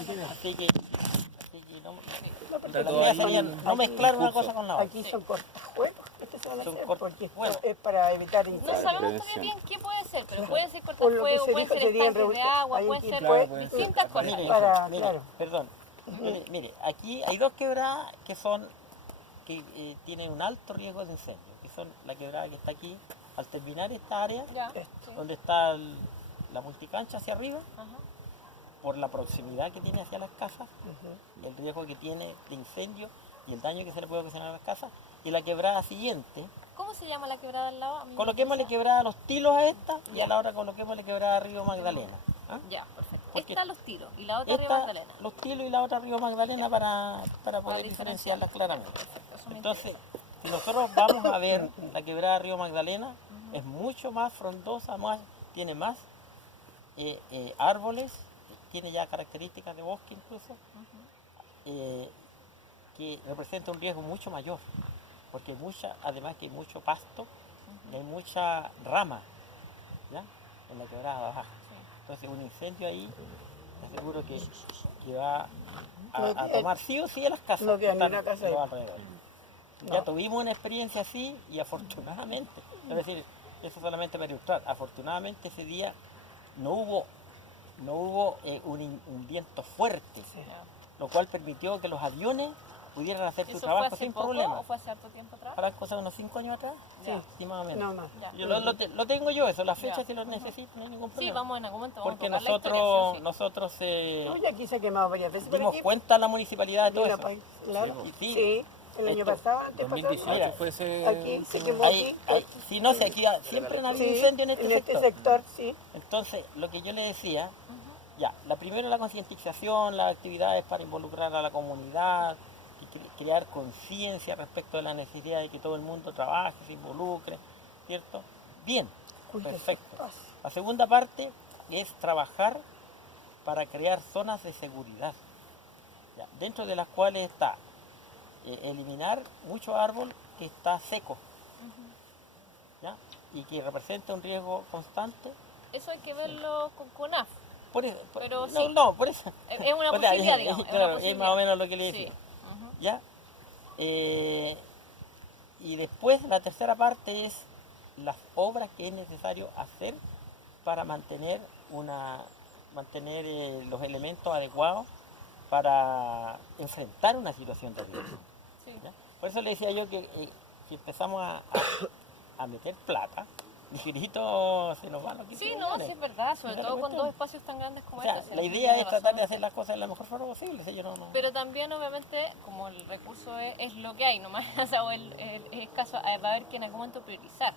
Así que la idea sería no mezclar una cosa con la otra. Aquí son cortafuegos, estos se van a Son hacer, corta- porque esto bueno. es para evitar No incendios. sabemos todavía bien qué puede ser, pero puede ser Por lo que cortafuego, se pueden dijo, ser serían estanques de agua, hay pueden que- ser Claro, distintas cosas. Mire, Para- mire, claro. perdón. Mire, aquí hay dos quebradas que tienen un alto riesgo de incendio, que son la quebrada que está aquí, al terminar esta área, Ya, sí. donde está la multicancha hacia arriba, Ajá. por la proximidad que tiene hacia las casas, Ujú. el riesgo que tiene de incendio y el daño que se le puede ocasionar a las casas, y la quebrada siguiente, ¿Cómo se llama la quebrada al lado? A mí me coloquémosle interesa. quebrada a los tilos a esta y a la otra coloquémosle quebrada a Río Magdalena. ¿Ah? Ya, perfecto. Porque Esta los tiros y la otra Río Esta, Magdalena. los tilos y la otra Río Magdalena para poder diferenciar. diferenciarlas claramente. Eso me Entonces, interesa. si nosotros vamos a ver la quebrada Río Magdalena, es mucho más frondosa, tiene más árboles, tiene ya características de bosque incluso, que representa un riesgo mucho mayor, porque además que hay mucho pasto y hay mucha rama, ¿ya? En la quebrada de abajo. Entonces un incendio ahí, te aseguro que va a tomar sí o sí a las casas. No queda que ni están una casa a los ahí. alrededores. No. Ya tuvimos una experiencia así y afortunadamente, es decir, eso solamente para ilustrar, afortunadamente ese día no hubo un viento fuerte, Ya. lo cual permitió que los aviones pudieran hacer su ¿Eso fue trabajo hace sin poco problema. o fue hace harto tiempo atrás? Para cosas de unos 5 años atrás, Ya. estimadamente. No más. Ya. Yo lo tengo yo, eso, las fechas Ya. si lo necesito, no hay ningún Sí, problema. vamos en algún momento, vamos Porque a tocar la historia, sí. nosotros No, y aquí se ha quemado varias veces por dimos aquí. cuenta a la municipalidad de todo Mira, eso. pues, claro. Y sí, Sí, el año esto, pasado, antes 2018 Mira, fue ese... aquí se quemó Ahí, aquí. sí, no sé, aquí siempre han habido Sí, incendios en este sector. sí. Entonces, lo que yo le decía, ya, primero la concientización, las actividades para involucrar a la comunidad, y crear conciencia respecto de la necesidad de que todo el mundo trabaje, se involucre, ¿cierto? Bien, Cuida su perfecto. espacio. La segunda parte es trabajar para crear zonas de seguridad, ya, dentro de las cuales está eliminar mucho árbol que está seco, ¿ya? Y que representa un riesgo constante. Eso hay que verlo con CONAF. Por eso, Pero no, sí. no, por eso. Es una O sea, posibilidad, digamos. claro, es más o menos lo que le Sí. decía. ¿Ya? Y después la tercera parte es las obras que es necesario hacer para mantener los elementos adecuados para enfrentar una situación de riesgo. Sí. ¿Ya? Por eso le decía yo que si empezamos a meter plata, ligerito se nos van los Sí, no, sí es verdad, sobre Esa es la todo con cuestión. dos espacios tan grandes como O sea, este. la idea es tratar de hacer las cosas de la mejor forma posible. ¿Sí? Yo no. Pero también, obviamente, como el recurso es lo que hay, nomás, o sea, o es escaso, va a haber que en algún momento priorizar.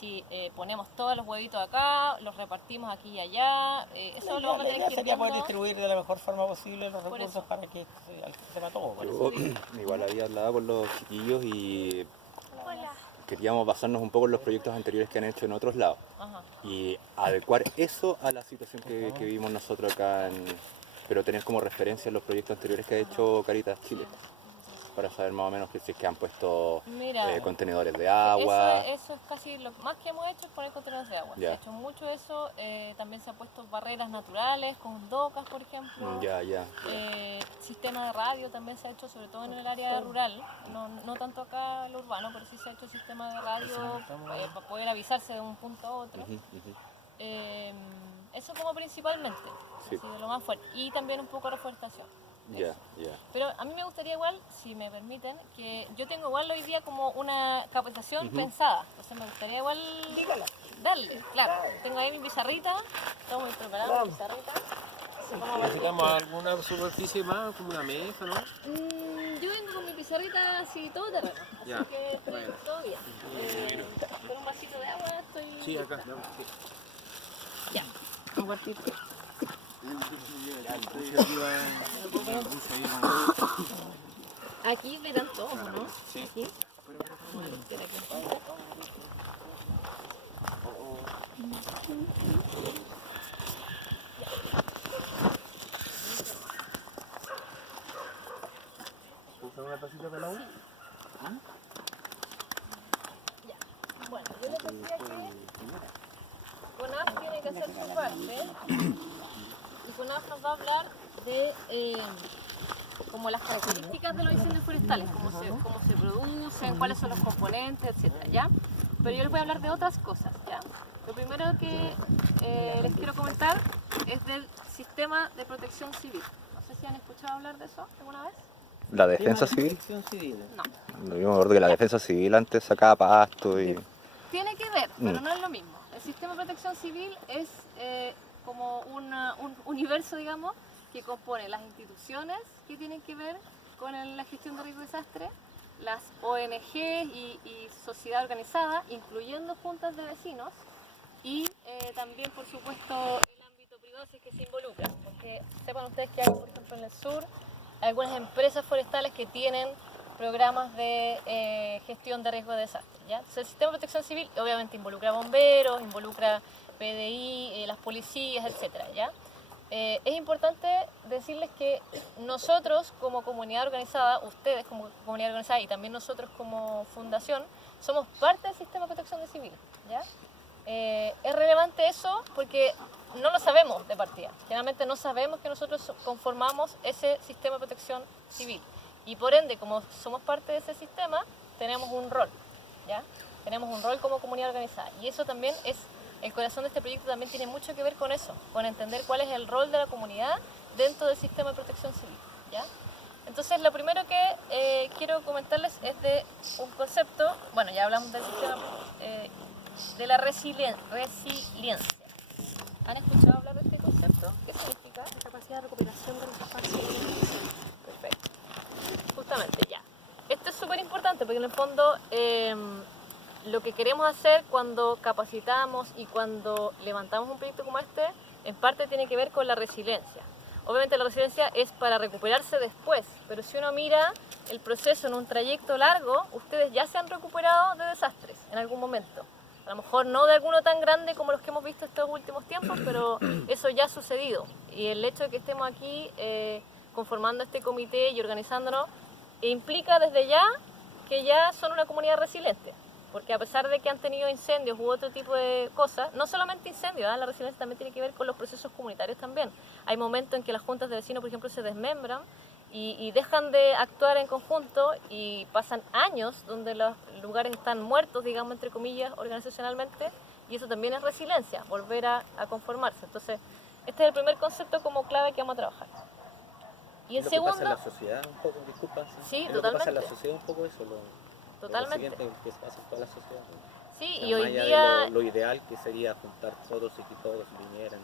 Si ponemos todos los huevitos acá, los repartimos aquí y allá, eso lo vamos a La tener idea que ir sería poder viendo. distribuir de la mejor forma posible los Por recursos eso. para que se alcance todo. por Yo eso. igual había hablado con los chiquillos y queríamos basarnos un poco en los proyectos anteriores que han hecho en otros lados Ajá. y adecuar eso a la situación que vivimos nosotros acá, pero tener como referencia los proyectos anteriores que ha hecho Caritas Chile, para saber más o menos que si es que han puesto Mira, contenedores de agua. Eso es casi lo más que hemos hecho es poner contenedores de agua. Ya. Se ha hecho mucho eso, también se han puesto barreras naturales con docas, por ejemplo. Ya. Sistema de radio también se ha hecho, sobre todo en el área rural, no tanto acá en lo urbano, pero sí se ha hecho sistema de radio para poder avisarse de un punto a otro. Ujú, ujú. Eso como principalmente, Sí. así de lo más fuerte. Y también un poco reforestación. Ya. Pero a mí me gustaría igual, si me permiten, que yo tengo igual hoy día como una capacitación pensada. Entonces me gustaría igual Dígala. darle, claro. Tengo ahí mi pizarrita, estamos muy preparados, mi Vamos. pizarrita. Así como Necesitamos alguna superficie más, como una mesa, ¿no? yo vengo con mi pizarrita así todo terreno, así Ya, que estoy bueno. todo bien. Con un vasito de agua estoy... Sí, acá. No, sí. Ya, un cuartito. Aquí verán todos, ¿no? Sí. Aquí. Bueno, espera que ¿Una tacita de agua? Bueno, yo les decía que CONAF tiene que hacer su parte y CONAF nos va a hablar de como las características de los incendios forestales, cómo se producen, cuáles son los componentes, etcétera, ¿ya? Pero yo les voy a hablar de otras cosas, ¿ya? Lo primero que les quiero comentar es del sistema de protección civil. No sé si han escuchado hablar de eso alguna vez. ¿La defensa civil? Protección civil. No. Yo me acuerdo que la defensa civil antes sacaba pasto y... Tiene que ver, pero no es lo mismo. El sistema de protección civil es como un universo, digamos, que compone las instituciones que tienen que ver con la gestión de riesgo de desastre, las ONG y sociedad organizada, incluyendo juntas de vecinos, y también, por supuesto, el ámbito privado si es que se involucra. Porque sepan ustedes que hay, por ejemplo, en el sur, algunas empresas forestales que tienen programas de gestión de riesgo de desastre, ¿ya? Entonces, el sistema de protección civil obviamente involucra bomberos, involucra PDI, las policías, etcétera, ¿ya? Es importante decirles que nosotros como comunidad organizada, ustedes como comunidad organizada y también nosotros como fundación, somos parte del sistema de protección civil, ¿ya? Es relevante eso porque no lo sabemos de partida. Generalmente no sabemos que nosotros conformamos ese sistema de protección civil. Y por ende, como somos parte de ese sistema, tenemos un rol, ¿ya? Tenemos un rol como comunidad organizada. Y eso también es, el corazón de este proyecto también tiene mucho que ver con eso, con entender cuál es el rol de la comunidad dentro del sistema de protección civil, ¿ya? Entonces, lo primero que quiero comentarles es de un concepto, bueno, ya hablamos del sistema de la resiliencia. ¿Han escuchado hablar de este concepto? ¿Qué significa? La capacidad de recuperación de los espacios. Perfecto. Justamente, ya. Esto es súper importante porque en el fondo lo que queremos hacer cuando capacitamos y cuando levantamos un proyecto como este, en parte tiene que ver con la resiliencia. Obviamente la resiliencia es para recuperarse después, pero si uno mira el proceso en un trayecto largo, ustedes ya se han recuperado de desastres en algún momento. A lo mejor no de alguno tan grande como los que hemos visto estos últimos tiempos, pero eso ya ha sucedido. Y el hecho de que estemos aquí conformando este comité y organizándonos implica desde ya que ya son una comunidad resiliente. Porque a pesar de que han tenido incendios u otro tipo de cosas, no solamente incendios, la resiliencia también tiene que ver con los procesos comunitarios también. Hay momentos en que las juntas de vecinos, por ejemplo, se desmembran y dejan de actuar en conjunto y pasan años donde los lugares están muertos, digamos, entre comillas, organizacionalmente, y eso también es resiliencia, volver a conformarse. Entonces, este es el primer concepto como clave que vamos a trabajar. Y el Lo que segundo... pasa en la sociedad un poco, disculpa. Sí, es lo que pasa en la totalmente. sociedad un poco eso, Totalmente. lo siguiente que pasa en toda la sociedad. Sí, O sea, y hoy más allá día... de lo ideal que sería juntar todos y que todos vinieran.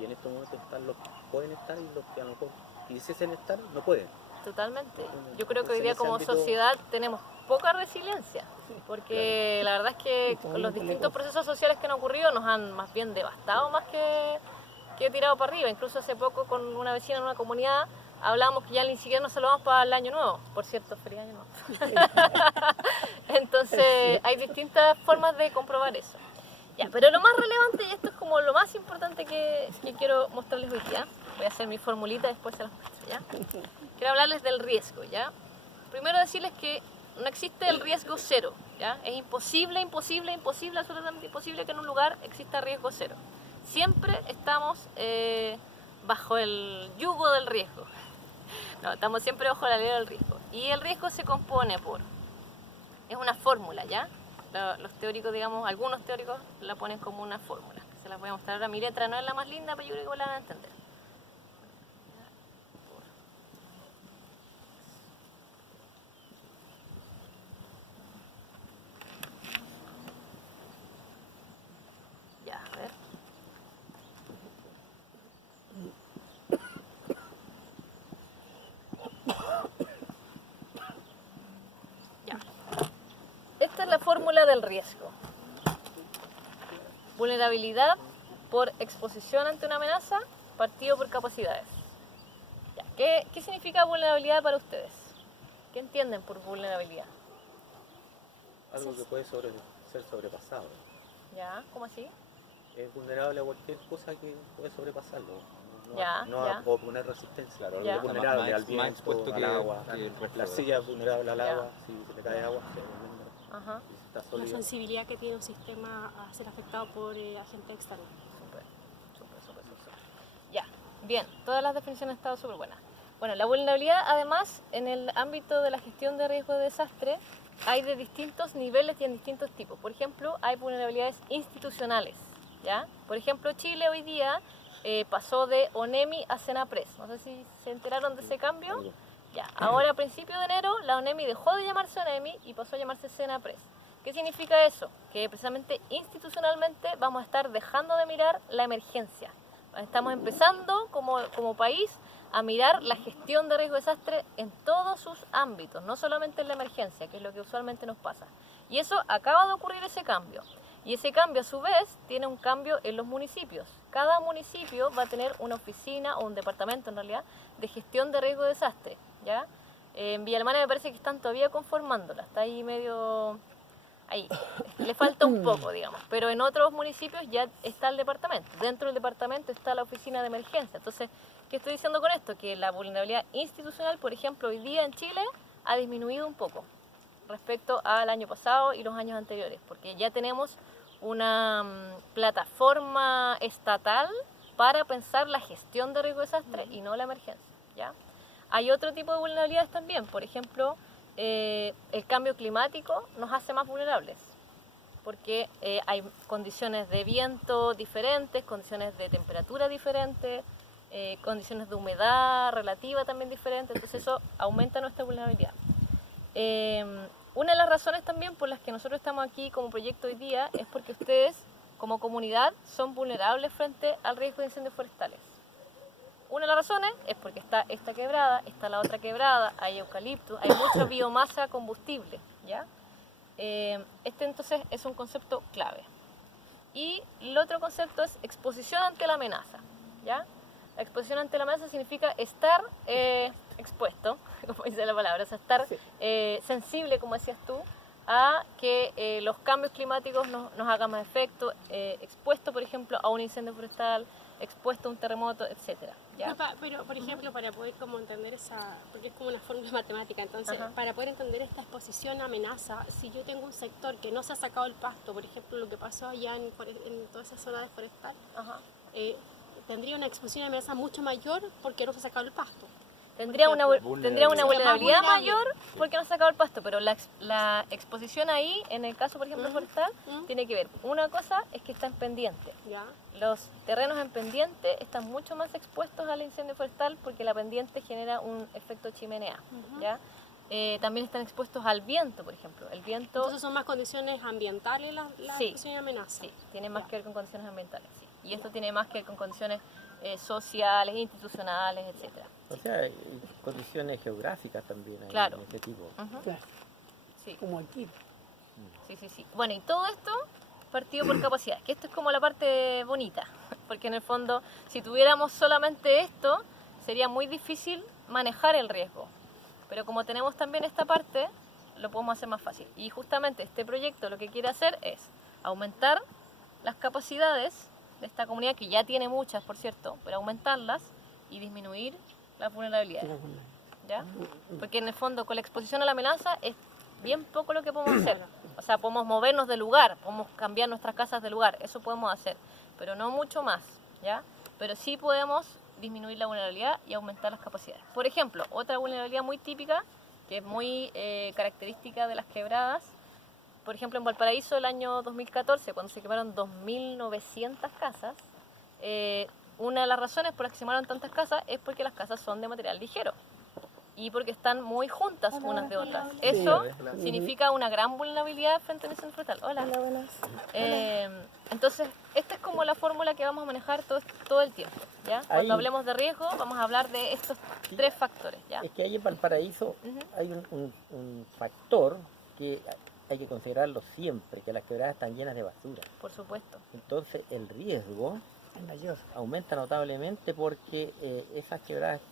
Y en estos momentos están los que pueden estar y los que a lo mejor quisiesen estar no pueden. Totalmente. Yo creo que hoy Entonces, día en ese como ámbito- sociedad tenemos poca resiliencia, porque la verdad es que los distintos procesos sociales que han ocurrido nos han más bien devastado más que tirado para arriba. Incluso hace poco con una vecina en una comunidad hablábamos que ya ni siquiera nos saludamos para el año nuevo. Por cierto, feliz año nuevo. Entonces hay distintas formas de comprobar eso. Ya, pero lo más relevante, y esto es como lo más importante que quiero mostrarles hoy día, voy a hacer mi formulita y después se las muestro, ¿ya? Quiero hablarles del riesgo, ¿ya? Primero decirles que no existe el riesgo cero, ¿ya? Es imposible, absolutamente imposible que en un lugar exista riesgo cero. Siempre estamos bajo el yugo del riesgo. No, estamos siempre bajo la ley del riesgo. Y el riesgo se compone por... Es una fórmula, ¿ya? Los teóricos, digamos, algunos teóricos la ponen como una fórmula. Se las voy a mostrar ahora. Mi letra no es la más linda, pero yo creo que la van a entender. Ya, a ver. Ya. Esta es la fórmula del riesgo. Vulnerabilidad por exposición ante una amenaza, partido por capacidades. Ya. ¿Qué significa vulnerabilidad para ustedes? ¿Qué entienden por vulnerabilidad? Algo que puede ser sobrepasado. ¿Ya? ¿Cómo así? Es vulnerable a cualquier cosa que puede sobrepasarlo. Ya, no ya. a poner resistencia. Claro, Ya. es vulnerable al Más viento, expuesto al que agua. el resto La de- silla es vulnerable al Ya. agua. Si se le cae agua, se desmembra. Ajá. Y si está La sólido. sensibilidad que tiene un sistema a ser afectado por agentes externos. Súper. Ya. Bien, todas las definiciones han estado súper buenas. Bueno, la vulnerabilidad, además, en el ámbito de la gestión de riesgo de desastre, hay de distintos niveles y en distintos tipos. Por ejemplo, hay vulnerabilidades institucionales, ¿ya? Por ejemplo, Chile hoy día pasó de ONEMI a SENAPRES. No sé si se enteraron de ese cambio. Ya, ahora a principios de enero, la ONEMI dejó de llamarse ONEMI y pasó a llamarse SENAPRES. ¿Qué significa eso? Que precisamente institucionalmente vamos a estar dejando de mirar la emergencia. Estamos empezando como país a mirar la gestión de riesgo de desastre en todos sus ámbitos, no solamente en la emergencia, que es lo que usualmente nos pasa. Y eso acaba de ocurrir ese cambio. Y ese cambio a su vez tiene un cambio en los municipios. Cada municipio va a tener una oficina o un departamento en realidad de gestión de riesgo de desastre, ¿ya? En Villa Alemana me parece que están todavía conformándola, está ahí medio... Ahí, le falta un poco, digamos, pero en otros municipios ya está el departamento. Dentro del departamento está la oficina de emergencia. Entonces, ¿qué estoy diciendo con esto? Que la vulnerabilidad institucional, por ejemplo, hoy día en Chile ha disminuido un poco respecto al año pasado y los años anteriores, porque ya tenemos una plataforma estatal para pensar la gestión de riesgo de desastre y no la emergencia, ¿ya? Hay otro tipo de vulnerabilidades también, por ejemplo, el cambio climático nos hace más vulnerables porque hay condiciones de viento diferentes, condiciones de temperatura diferentes, condiciones de humedad relativa también diferentes, entonces eso aumenta nuestra vulnerabilidad. Una de las razones también por las que nosotros estamos aquí como proyecto hoy día es porque ustedes como comunidad son vulnerables frente al riesgo de incendios forestales. Una de las razones es porque está esta quebrada, está la otra quebrada, hay eucalipto, hay mucha biomasa combustible, ¿ya? Este entonces es un concepto clave. Y el otro concepto es exposición ante la amenaza, ¿ya? La exposición ante la amenaza significa estar expuesto, como dice la palabra, o sea, estar sensible, como decías tú, a que los cambios climáticos nos hagan más efecto, expuesto, por ejemplo, a un incendio forestal, expuesto a un terremoto, etcétera, ¿ya? Pero, por ejemplo, para poder como entender esa, porque es como una fórmula matemática, entonces, Ajá. para poder entender esta exposición a amenaza, si yo tengo un sector que no se ha sacado el pasto, por ejemplo, lo que pasó allá en toda esa zona de forestal, Ajá. tendría una exposición a amenaza mucho mayor porque no se ha sacado el pasto. Tendría una vulnerabilidad vulnerable. mayor porque no se ha sacado el pasto, pero la exposición ahí, en el caso, por ejemplo, forestal, tiene que ver. Una cosa es que está en pendiente. ¿Ya? Los terrenos en pendiente están mucho más expuestos al incendio forestal porque la pendiente genera un efecto chimenea, ¿ya? También están expuestos al viento, por ejemplo. El viento... Entonces son más condiciones ambientales la Sí. exposición a amenaza. Sí, tiene más que ver con condiciones ambientales, sí. Y esto tiene más que ver con condiciones sociales, institucionales, etcétera. O sea, hay condiciones geográficas también hay Claro. de este tipo. Ujú. Claro, Sí. como aquí. Sí. Bueno, y todo esto partido por capacidades, que esto es como la parte bonita, porque en el fondo, si tuviéramos solamente esto, sería muy difícil manejar el riesgo. Pero como tenemos también esta parte, lo podemos hacer más fácil. Y justamente este proyecto lo que quiere hacer es aumentar las capacidades de esta comunidad, que ya tiene muchas, por cierto, pero aumentarlas y disminuir las vulnerabilidades, ¿ya? Porque en el fondo, con la exposición a la amenaza, es bien poco lo que podemos hacer. O sea, podemos movernos de lugar, podemos cambiar nuestras casas de lugar, eso podemos hacer, pero no mucho más, ¿ya? Pero sí podemos disminuir la vulnerabilidad y aumentar las capacidades. Por ejemplo, otra vulnerabilidad muy típica, que es muy característica de las quebradas, por ejemplo, en Valparaíso el año 2014, cuando se quemaron 2.900 casas, una de las razones por las que se quemaron tantas casas es porque las casas son de material ligero y porque están muy juntas unas de otras. Eso significa una gran vulnerabilidad frente a un incendio forestal. Hola. buenas. Entonces, esta es como la fórmula que vamos a manejar todo el tiempo, ¿ya? Cuando Ahí- hablemos de riesgo, vamos a hablar de estos tres factores, ¿ya? Es que ahí en Valparaíso hay un factor que hay que considerarlo siempre, que las quebradas están llenas de basura. Por supuesto. Entonces el riesgo Es mayor. aumenta notablemente porque esas quebradas,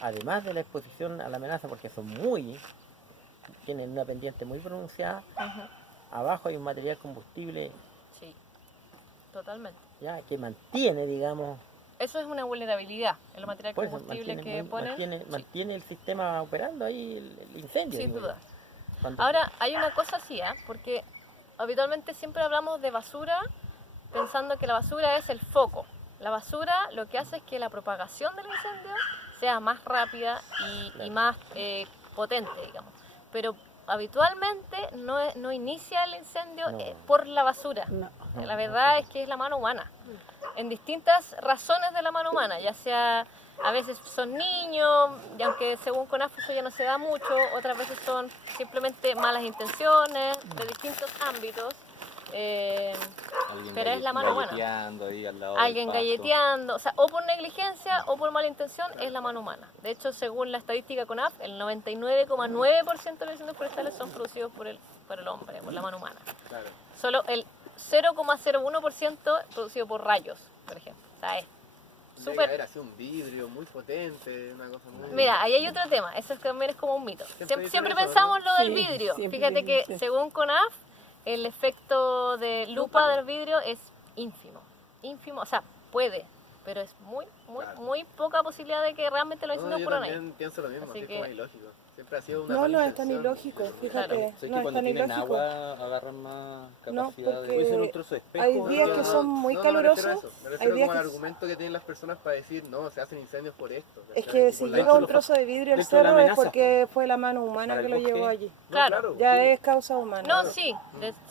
además de la exposición a la amenaza, porque tienen una pendiente muy pronunciada, abajo hay un material combustible Sí, totalmente. ya que mantiene, digamos, Eso es una vulnerabilidad, el material por eso, combustible mantiene, que ponen. mantiene el sistema operando ahí, el incendio. Sin digo duda. yo. Cuando- Ahora, hay una cosa así, porque habitualmente siempre hablamos de basura pensando que la basura es el foco, La basura lo que hace es que la propagación del incendio sea más rápida y más potente, digamos. Pero habitualmente no inicia el incendio por la basura. No. La verdad es que es la mano humana. En distintas razones de la mano humana, ya sea a veces son niños, y aunque según CONAF eso ya no se da mucho, otras veces son simplemente malas intenciones de distintos ámbitos. Pero es la mano humana. galleteando ahí al lado Alguien del pasto. galleteando, o sea, o por negligencia o por mala intención, es la mano humana. De hecho, según la estadística CONAF, el 99,9% de los incendios forestales son producidos por el hombre, por la mano humana. Claro. Solo el 0,01% producido por rayos, por ejemplo. O sea, es Tiene que súper... haber así un vidrio muy potente, una cosa muy... Mira, ahí hay otro tema, eso también es como un mito. Siempre Siempre dicen eso, pensamos ¿no? lo del Sí, vidrio. siempre Fíjate que dicen. según CONAF, el efecto de lupa del vidrio es ínfimo. Ínfimo, o sea, puede, pero es Claro. muy poca posibilidad de que realmente los No, incendios yo ocurran ahí. también pienso lo mismo, Así así es que- como ilógico. Siempre ha sido una No, mala no es tan intención. ilógico, Claro. fíjate, Sé que no es cuando tan tienen ilógico. agua agarran más No, capacidad porque- Puede ser de... un trozo de espejo. Hay días que son muy no, me refiero a calurosos, eso. Me hay refiero días como al que- argumento que tienen las personas para decir, no, se hacen incendios por esto. Es ¿cachai? que Y si por la- llega un los trozo de vidrio al dentro de la cerro es amenaza, porque fue la mano humana Para que el lo llevó bosque. allí. No, Claro. Ya sí. es causa humana. No, sí,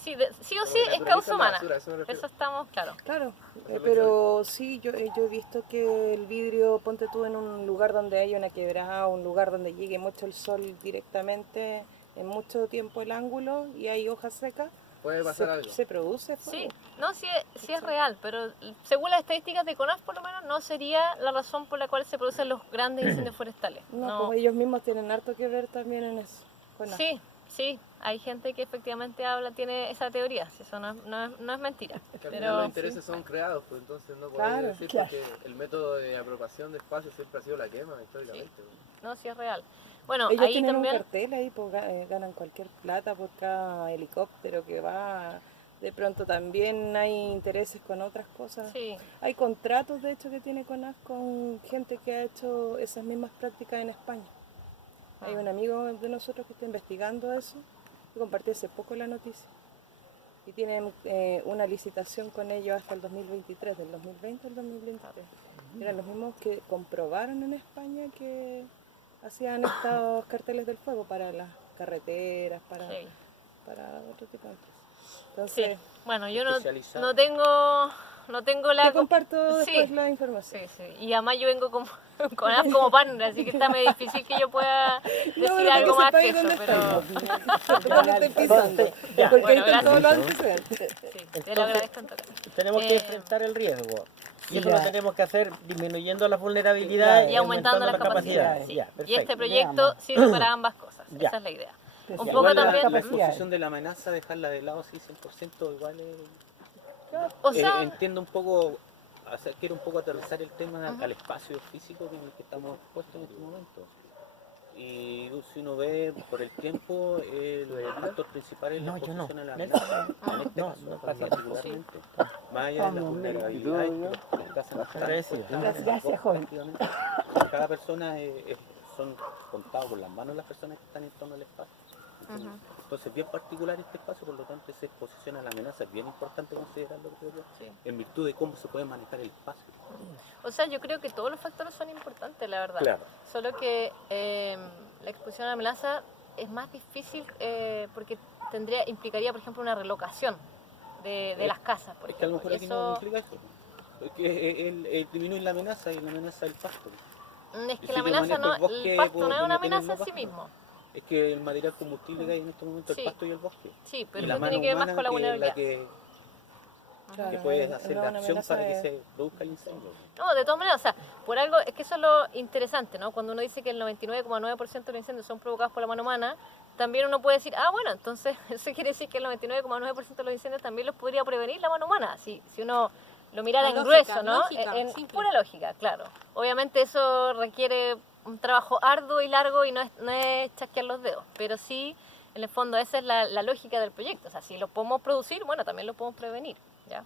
sí o sí es causa humana. Eso estamos claros. Claro, es lo que pero sí, yo he visto que el vidrio, ponte tú en un lugar donde hay una quebrada, un lugar donde llegue mucho el sol directamente, en mucho tiempo el ángulo y hay hojas secas, Puede pasar algo. se produce fuego. Sí, no, sí es real, pero según las estadísticas de CONAF, por lo menos, no sería la razón por la cual se producen los grandes incendios forestales. No, pues ellos mismos tienen harto que ver también en eso. Bueno, Sí, hay gente que efectivamente tiene esa teoría, si eso no es mentira. Que al final Pero los intereses son creados, pues entonces no Claro, puedes decir claro. porque el método de apropiación de espacio siempre ha sido la quema históricamente. pues. no, sí es real. Bueno, ellos ahí tienen también... un cartel ahí, pues ganan cualquier plata por cada helicóptero que va. De pronto también hay intereses con otras cosas. Sí, Hay contratos, de hecho, que tiene CONAF con gente que ha hecho esas mismas prácticas en España. Hay un amigo de nosotros que está investigando eso y compartió hace poco la noticia. Y tienen una licitación con ellos hasta el 2023, del 2020 al 2023. Eran los mismos que comprobaron en España que hacían estos carteles del fuego para las carreteras, para sí. otro tipo de empresas. Sí. Entonces, Bueno, yo Especializado. no tengo la... te comparto Sí. después la información. Sí. Y además yo vengo como como partner, así que está medio difícil que yo pueda decir pero algo que más que sepáis eso, dónde pero ¿Dónde estoy pisando? Ya. Porque Bueno, ahí están todos los gracias. antecedentes. sí, te lo agradezco en todo caso. Tenemos que Eh, enfrentar el riesgo. Y eso ya. lo tenemos que hacer disminuyendo las vulnerabilidades Y aumentando las capacidades. sí. Ya, Y perfecto. este proyecto Veamos. sirve para ambas cosas, Ya. esa es la idea. Un Ya. poco Igual también... la capacidades. exposición de la amenaza, dejarla de lado así 100%, igual es... O sea, entiendo un poco, quiero un poco aterrizar el tema al espacio físico en el que estamos expuestos en este momento. Y si uno ve por el tiempo, el factor principal es la No, yo no. exposición a la amenaza. En este No, caso, no, gracias. particularmente. Más allá de la vulnerabilidad que hacen Agradecido. Gracias, joven. cada persona son contados con las manos las personas que están en torno al espacio. Entonces, bien particular este espacio, por lo tanto, esa exposición a la amenaza es bien importante considerarlo, creo yo, Sí. en virtud de cómo se puede manejar el espacio. o sea, yo creo que todos los factores son importantes, la verdad. Claro. Solo que la exposición a la amenaza es más difícil porque implicaría, por ejemplo, una relocación de las casas, por Es que a lo ejemplo. mejor Y aquí no eso, implica eso. Porque el disminuir la amenaza y la amenaza del pasto. es que si la yo amenaza manejo no, el bosque, el pasto puedo no es una no tener amenaza en más sí pasto. mismo. Es que el material combustible que hay en este momento es Sí. el pasto y el bosque. Sí, Y pero la eso mano tiene que ver más humana con la que es vulnerabilidad. Claro, que puede no, hacer no, la una acción amenaza para que de- se produzca el incendio. No, de todas maneras, o sea, por algo, es que eso es lo interesante, ¿no? Cuando uno dice que el 99,9% de los incendios son provocados por la mano humana, también uno puede decir, bueno, entonces eso quiere decir que el 99,9% de los incendios también los podría prevenir la mano humana, si uno lo mirara La en lógica, grueso, ¿no? lógica, En simple. pura lógica, claro. Obviamente eso requiere un trabajo arduo y largo y no es chasquear los dedos, pero sí, en el fondo, esa es la lógica del proyecto. O sea, si lo podemos producir, bueno, también lo podemos prevenir, ¿ya?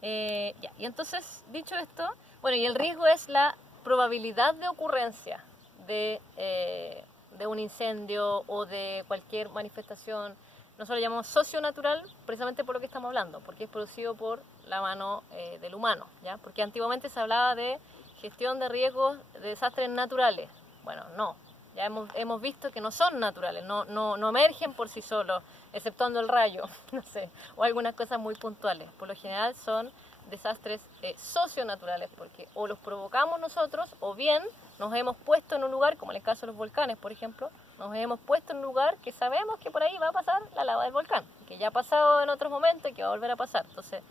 Ya. Y entonces, dicho esto, bueno, y el riesgo es la probabilidad de ocurrencia de un incendio o de cualquier manifestación nosotros lo llamamos socio-natural precisamente por lo que estamos hablando, porque es producido por la mano del humano, ¿ya? Porque antiguamente se hablaba de gestión de riesgos de desastres naturales. Bueno, no, ya hemos visto que no son naturales, no emergen por sí solos, exceptuando el rayo, no sé, o algunas cosas muy puntuales. Por lo general son desastres socionaturales, porque o los provocamos nosotros, o bien nos hemos puesto en un lugar, como en el caso de los volcanes, por ejemplo, nos hemos puesto en un lugar que sabemos que por ahí va a pasar la lava del volcán, que ya ha pasado en otros momentos y que va a volver a pasar. Entonces,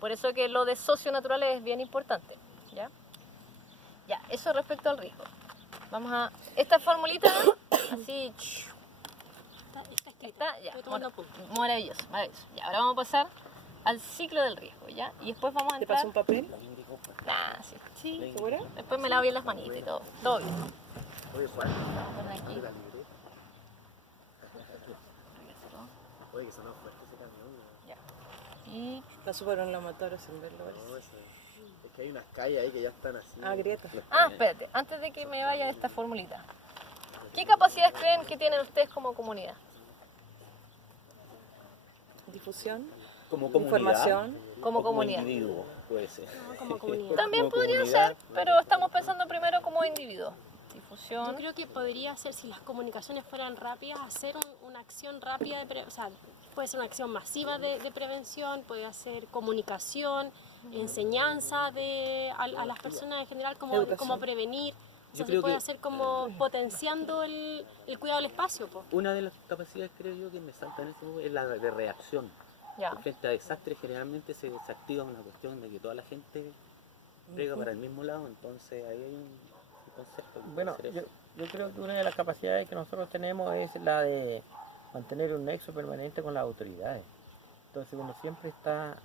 por eso que lo de socionaturales es bien importante, ¿ya? Ya, eso respecto al riesgo. Vamos a... Esta formulita, así... Está, ya, Estoy tomando apuntes. maravilloso, maravilloso. Ya, ahora vamos a pasar al ciclo del riesgo, ¿ya? Y después vamos a ¿Te entrar... paso un papel? Nah, sí. Sí, ¿segura? Después me lavo bien las manitas y todo. Todo bien. Oye, Juan, Ven aquí. la libreta. Oye, que sonó fuerte ese camión. ¿No? Ya. Y... Está súper en la motora sin verlo. parece. No, es que hay unas calles ahí que ya están así. Ah, grieta. Ah, espérate. Antes de que me vaya de esta formulita. ¿Qué capacidades creen que tienen ustedes como comunidad? Difusión, Como comunidad. información. Como o comunidad. individuo, puede ser. No, como comunidad. También Como podría comunidad. ser, pero estamos pensando primero como individuo. Yo Difusión. creo que podría ser, si las comunicaciones fueran rápidas, hacer una acción rápida, o sea, puede ser una acción masiva de prevención, puede hacer comunicación, enseñanza a las personas en general, Educación. cómo prevenir. O sea, Yo se creo puede que- hacer como potenciando el cuidado del espacio, po. Una de las capacidades, creo yo, que me salta en este momento es la de reacción. Ya. Frente a desastres, generalmente se activa una cuestión de que toda la gente pega para el mismo lado, entonces ahí hay un concepto. que puede Bueno, ser yo, eso. yo creo que una de las capacidades que nosotros tenemos es la de mantener un nexo permanente con las autoridades. Entonces uno siempre está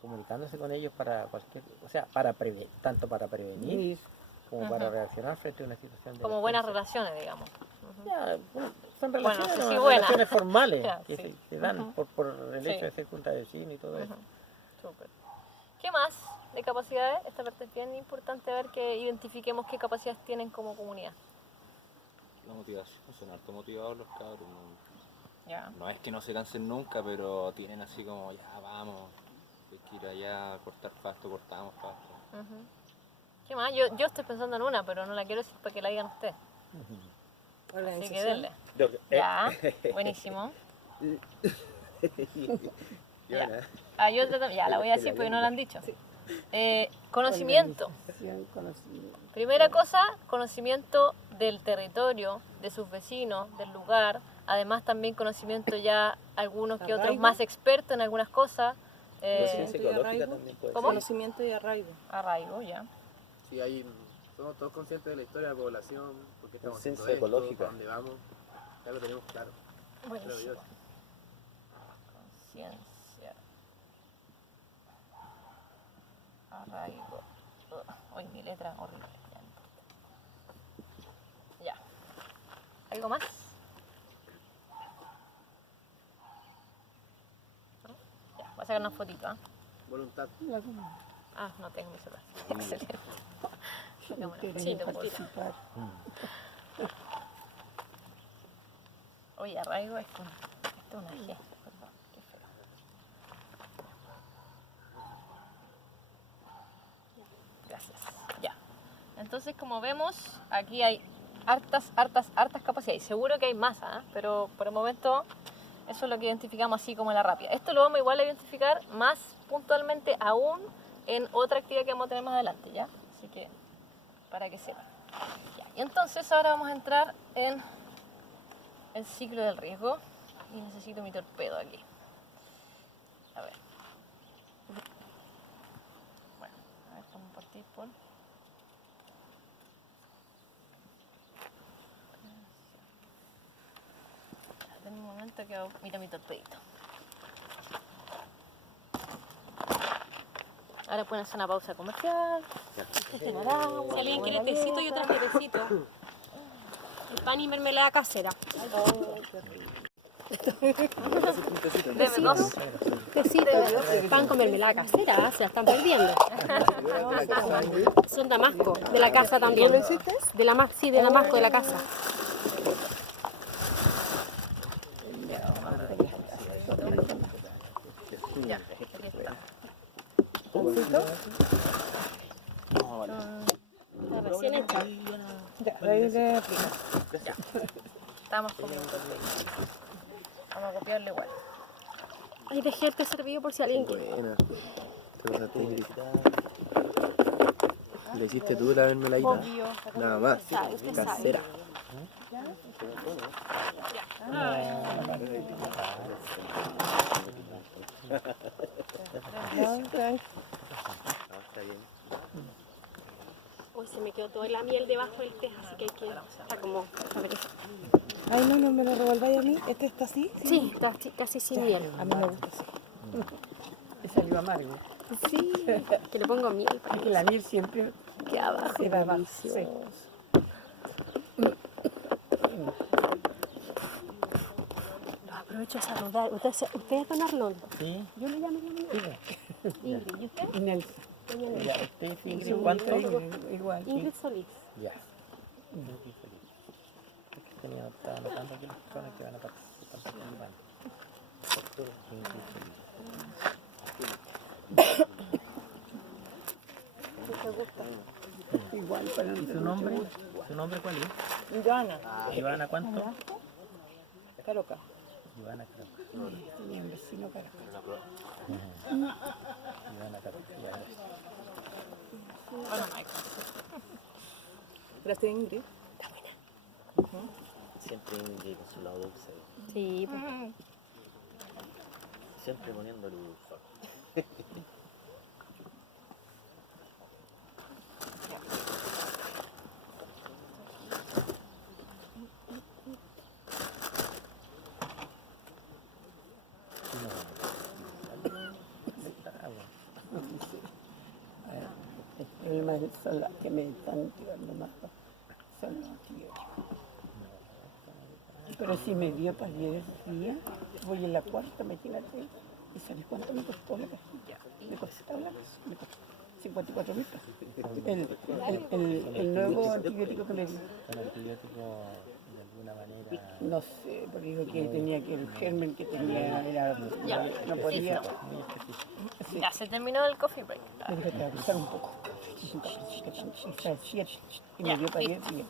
comunicándose con ellos para cualquier, o sea, tanto para prevenir como para Ujú. reaccionar frente a una situación de Como buenas emergencia. relaciones, digamos. Ujú. Ya, bueno, son Bueno, relaciones, sí, ¿no? sí, buenas. Relaciones formales Ya, que sí. se dan Ujú. por el Sí. hecho de ser junta de vecinos y todo eso. Ujú. Súper. ¿Qué más de capacidades? Esta parte es bien importante ver que identifiquemos qué capacidades tienen como comunidad. La motivación, son harto motivados los cabros. No, Ya. no es que no se cansen nunca, pero tienen así como, ya vamos, hay que ir allá a cortar pasto, cortamos pasto. Ujú. ¿Qué más? Yo estoy pensando en una, pero no la quiero decir para que la digan ustedes. Así que Organización. denle. Yo- Ya, buenísimo. Ya. Ya. Ah, yo otra también. Ya, la voy a decir porque no la han dicho. Conocimiento. Primera cosa, conocimiento del territorio, de sus vecinos, del lugar. Además también conocimiento ya algunos que otros Arraigo. más expertos en algunas cosas. Conciencia y ecológica arraigo. también puede ¿Cómo? ser. Conocimiento y arraigo. Arraigo, ya. Sí, somos todos conscientes de la historia de la población, porque estamos haciendo Conciencia esto, ecológica. para dónde vamos, ya lo tenemos claro. Creo yo. Buenísimo. Conciencia. Arraigo. Hoy mi letra horrible. Ya, no importa. Ya. ¿Algo más? ¿No? Ya, voy a sacar una fotito, ¿ah? Voluntad. Ah, no tengo mi celular. Excelente. Saquemos una fotito, por favor. Oye, arraigo es con... Esto es una G, perdón, qué feo. Gracias. Ya. Entonces, como vemos, aquí hay hartas capacidades. Seguro que hay más, ¿ah? Pero por el momento eso es lo que identificamos así como en la rápida. Esto lo vamos igual a identificar más puntualmente aún en otra actividad que vamos a tener más adelante, ¿ya? Así que, para que sepan. Ya. Y entonces ahora vamos a entrar en el ciclo del riesgo. Y necesito mi torpedo aquí. A ver. Bueno, a ver cómo partir por... Ya, denme un momento que mira mi torpedito. Ahora pueden hacer una pausa comercial. Tomar agua, Si alguien comer quiere tecito, yo galleta. traje tecito. El pan y mermelada casera. Deme dos. Tecito, pan con mermelada casera, se la están perdiendo. Son Damasco, de la casa también. ¿Lo hiciste? Sí, de Damasco, de la casa. pancito. Está recién hecha. Ya, de ahí le aplico. Estamos comiendo tortilla. Vamos a copiarlo igual. Ahí dejé este servido por si alguien quiere. Buena. Te pasaste, Ingrid. Le hiciste tú la mermeladita. Obvio. Nada más. Usted sabe. Casera. Uy, se me quedó toda la miel debajo del té, así que hay que... Está como... a ver, Ay, no me lo revolváis a mí. ¿Este está así? sí, está casi sin miel. A mí me gusta así. Me salió amargo. Sí, que le pongo miel para Porque la miel siempre que abajo. se va abajo. Sí. Los aprovecho a saludar. ¿Usted es don Arnoldo? Sí, Yo le llamo Ingrid. Ingrid, ¿y usted? Y Nelson. Doña Nelly. ya, usted Sí, Ingrid, ¿cuánto? igual. Ingrid Solís. Ya. Estaba anotando aquí las personas que van a participar. Igual para ¿Y su nombre? ¿Su nombre cuál es? Joana. ¿Ivana cuánto? Caroca. Ivana creo. Tenía un vecino Caroca. Ivana creo. Ya, gracias. Gracias, Ingrid. Siempre Ingrid con su lado dulce. Sí, Siempre poniendo el sol. El problema son las que me están tirando más. Son los antibióticos. Pero si me dio para 10 días, voy en la cuarta, me tiene aquí. ¿Y sabes cuánto me costó la pastilla? Me costó la me costó 54 mil pesos. El nuevo antibiótico que me dio. Un antibiótico de alguna manera. No sé, porque dijo que tenía que el germen que tenía era, no podía. Sí. Ya, se terminó el coffee break. Me dijo, te va a costar un poco. Y me dio para 10 días.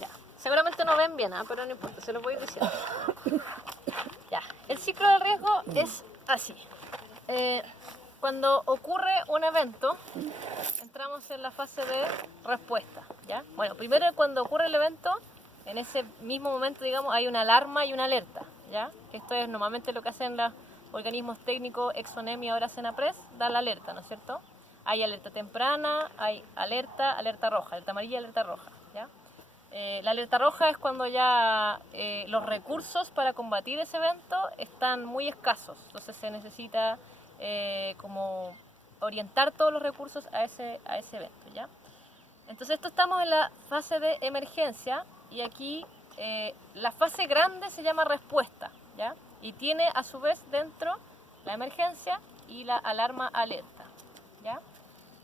Ya. Seguramente no ven bien, pero no importa, se los voy a ir diciendo. Ya, el ciclo del riesgo es así. Cuando ocurre un evento, entramos en la fase de respuesta, ¿ya? Bueno, primero cuando ocurre el evento, en ese mismo momento, digamos, hay una alarma y una alerta, ¿ya? Que esto es normalmente lo que hacen los organismos técnicos, Exonem y ahora Senapres, dan la alerta, ¿no es cierto? Hay alerta temprana, hay alerta roja, alerta amarilla, alerta roja, ¿ya? La alerta roja es cuando ya los recursos para combatir ese evento están muy escasos, entonces se necesita como orientar todos los recursos a ese evento, ¿ya? Entonces estamos en la fase de emergencia y aquí la fase grande se llama respuesta, ¿ya? Y tiene a su vez dentro la emergencia y la alarma alerta, ¿ya?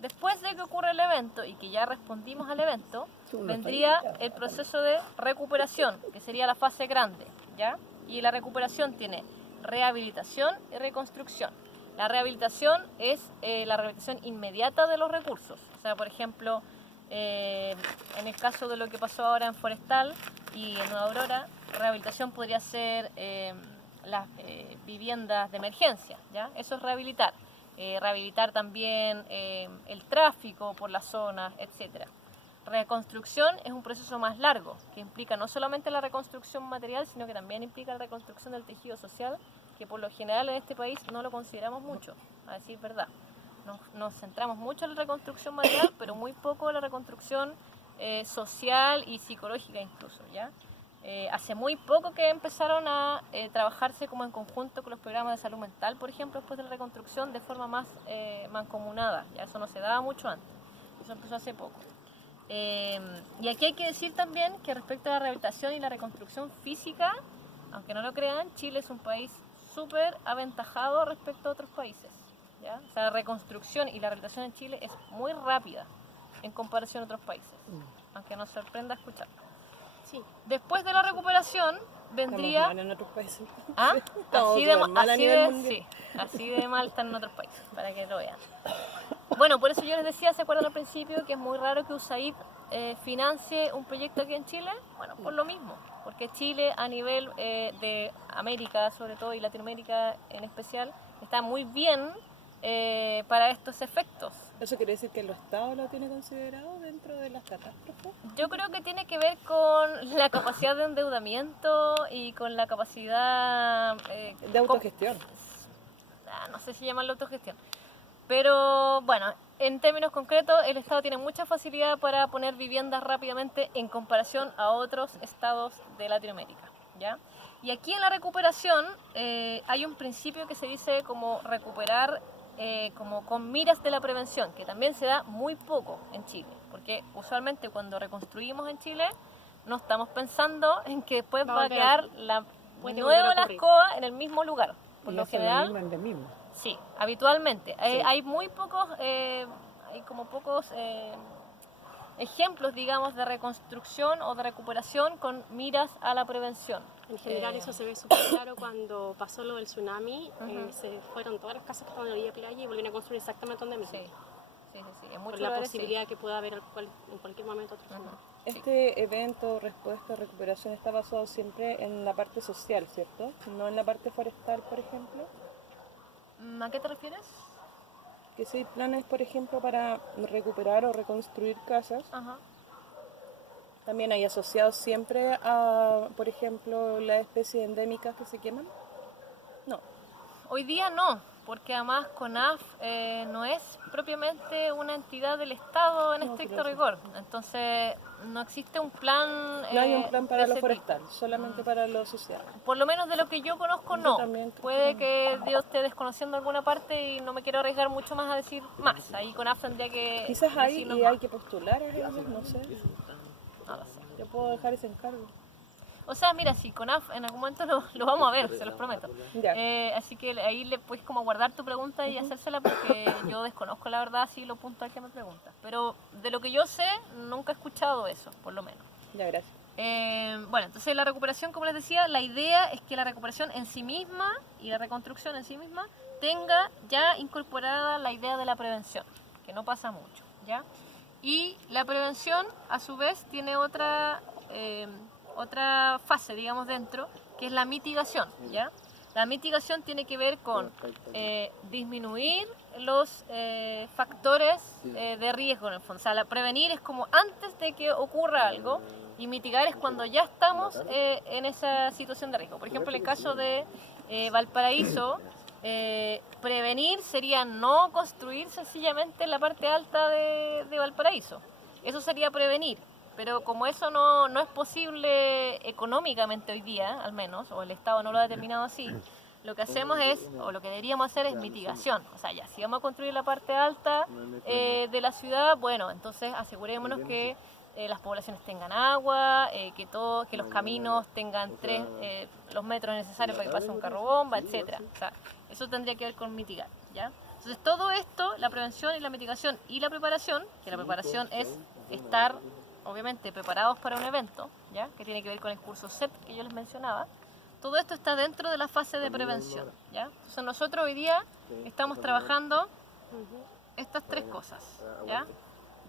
Después de que ocurre el evento y que ya respondimos al evento, vendría el proceso de recuperación, que sería la fase grande, ¿ya? Y la recuperación tiene rehabilitación y reconstrucción. La rehabilitación es la rehabilitación inmediata de los recursos. O sea, por ejemplo, en el caso de lo que pasó ahora en Forestal y en Nueva Aurora, rehabilitación podría ser las viviendas de emergencia, ¿ya? Eso es rehabilitar. Rehabilitar también el tráfico por la zona, etc. Reconstrucción es un proceso más largo, que implica no solamente la reconstrucción material, sino que también implica la reconstrucción del tejido social, que por lo general en este país no lo consideramos mucho, a decir verdad. Nos centramos mucho en la reconstrucción material, pero muy poco en la reconstrucción social y psicológica incluso, ¿ya? Hace muy poco que empezaron a trabajarse como en conjunto con los programas de salud mental, por ejemplo, después de la reconstrucción, de forma más mancomunada. Ya eso no se daba mucho antes, eso empezó hace poco. Y aquí hay que decir también que respecto a la rehabilitación y la reconstrucción física, aunque no lo crean, Chile es un país súper aventajado respecto a otros países, ¿ya? O sea, la reconstrucción y la rehabilitación en Chile es muy rápida en comparación a otros países, aunque nos sorprenda escucharlo. Sí. Después de la recuperación vendría... Estamos mal en otros países. ¿Ah? Estamos Así de, súper mal a así, nivel de, mundial. sí, así de mal están en otros países, para que lo vean. Bueno, por eso yo les decía, ¿se acuerdan al principio que es muy raro que USAID financie un proyecto aquí en Chile? Bueno, por lo mismo, porque Chile a nivel de América sobre todo y Latinoamérica en especial está muy bien para estos efectos. ¿Eso quiere decir que el Estado lo tiene considerado dentro de las catástrofes? Yo creo que tiene que ver con la capacidad de endeudamiento y con la capacidad... De autogestión. no sé si llamarlo autogestión. Pero bueno, en términos concretos, el Estado tiene mucha facilidad para poner viviendas rápidamente en comparación a otros estados de Latinoamérica, ¿ya? Y aquí en la recuperación hay un principio que se dice como recuperar como con miras de la prevención, que también se da muy poco en Chile, porque usualmente cuando reconstruimos en Chile no estamos pensando en que después va a quedar la nueva la escoba en el mismo lugar. Por lo general, sí, habitualmente. Hay muy pocos, hay como pocos ejemplos, digamos, de reconstrucción o de recuperación con miras a la prevención. En general eso se ve súper claro cuando pasó lo del tsunami, se fueron todas las casas que estaban en la orilla de playa y volvieron a construir exactamente donde mismo. Sí. En Por muchos la lugares, posibilidad que pueda haber en cualquier momento otro tsunami. Este evento, respuesta, recuperación está basado siempre en la parte social, ¿cierto? No en la parte forestal, por ejemplo. ¿A qué te refieres? Que si hay planes, por ejemplo, para recuperar o reconstruir casas, también hay asociados siempre a, por ejemplo, las especies endémicas que se queman. No. Hoy día no, porque además CONAF no es propiamente una entidad del Estado en estricto rigor. Entonces no existe un plan. No hay un plan para de lo ese forestal, tipo. solamente para lo social. Por lo menos de lo que yo conozco, Yo no. también. Puede que Dios esté desconociendo alguna parte y no me quiero arriesgar mucho más a decir más. Ahí CONAF tendría que. Quizás hay decirnos y más. hay que postular a ellos, no sé. No lo sé. Yo puedo dejar ese encargo. O sea, mira, si CONAF en algún momento lo vamos a ver, se los prometo. Ya. Así que ahí le puedes como guardar tu pregunta y hacérsela porque yo desconozco la verdad así lo puntual que me preguntas. Pero de lo que yo sé, nunca he escuchado eso, por lo menos. Ya, gracias. Bueno, entonces la recuperación, como les decía, la idea es que la recuperación en sí misma y la reconstrucción en sí misma tenga ya incorporada la idea de la prevención, que no pasa mucho, ¿ya? Y la prevención, a su vez, tiene otra fase, digamos, dentro, que es la mitigación, ¿ya? La mitigación tiene que ver con disminuir los factores de riesgo, en el fondo. O sea, prevenir es como antes de que ocurra algo y mitigar es cuando ya estamos en esa situación de riesgo. Por ejemplo, en el caso de Valparaíso, prevenir sería no construir sencillamente la parte alta de Valparaíso. Eso sería prevenir. Pero como eso no es posible económicamente hoy día, al menos, o el Estado no lo ha determinado así, lo que hacemos es, o lo que deberíamos hacer es mitigación. O sea, ya, si vamos a construir la parte alta de la ciudad, bueno, entonces asegurémonos que las poblaciones tengan agua, que los caminos tengan los metros necesarios para que pase un carro bomba, etcétera. O sea, eso tendría que ver con mitigar, ¿ya? Entonces todo esto, la prevención y la mitigación y la preparación, que la preparación es estar obviamente preparados para un evento, ¿ya? Que tiene que ver con el curso CEP que yo les mencionaba. Todo esto está dentro de la fase de prevención, ¿ya? Entonces nosotros hoy día estamos trabajando estas tres cosas, ¿ya?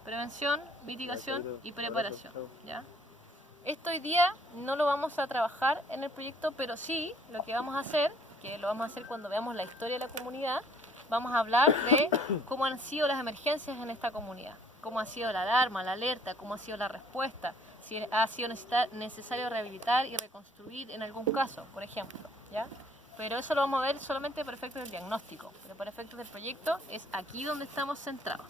Prevención, mitigación y preparación, ¿ya? Esto hoy día no lo vamos a trabajar en el proyecto, pero sí lo que vamos a hacer, que lo vamos a hacer cuando veamos la historia de la comunidad, vamos a hablar de cómo han sido las emergencias en esta comunidad. Cómo ha sido la alarma, la alerta, cómo ha sido la respuesta, si ha sido necesario rehabilitar y reconstruir en algún caso, por ejemplo, ¿ya? Pero eso lo vamos a ver solamente para efectos del diagnóstico, pero para efectos del proyecto es aquí donde estamos centrados.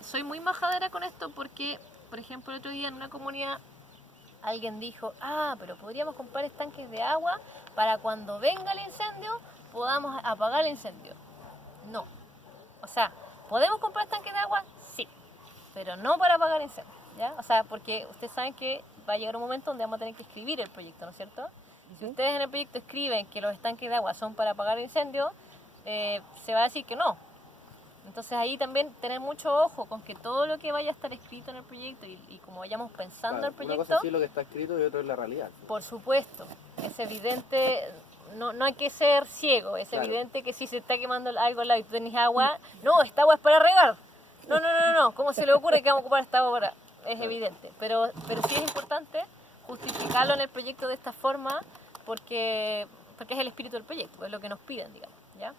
Soy muy majadera con esto porque, por ejemplo, el otro día en una comunidad alguien dijo, pero podríamos comprar estanques de agua para cuando venga el incendio podamos apagar el incendio. No, o sea, ¿podemos comprar estanques de agua? Sí, pero no para apagar incendios, ¿ya? O sea, porque ustedes saben que va a llegar un momento donde vamos a tener que escribir el proyecto, ¿no es cierto? Si ustedes en el proyecto escriben que los estanques de agua son para apagar incendios, se va a decir que no. Entonces ahí también tener mucho ojo con que todo lo que vaya a estar escrito en el proyecto y como vayamos pensando el Una proyecto, cosa es sí lo que está escrito y otra es la realidad. por supuesto, es evidente, no hay que ser ciego, es Claro. evidente que si se está quemando algo al lado y tú tenés agua, no, esta agua es para regar. No, ¿cómo se le ocurre que vamos a ocupar esta agua para...? Es evidente, pero sí es importante justificarlo en el proyecto de esta forma porque es el espíritu del proyecto, es lo que nos piden, digamos, ¿ya?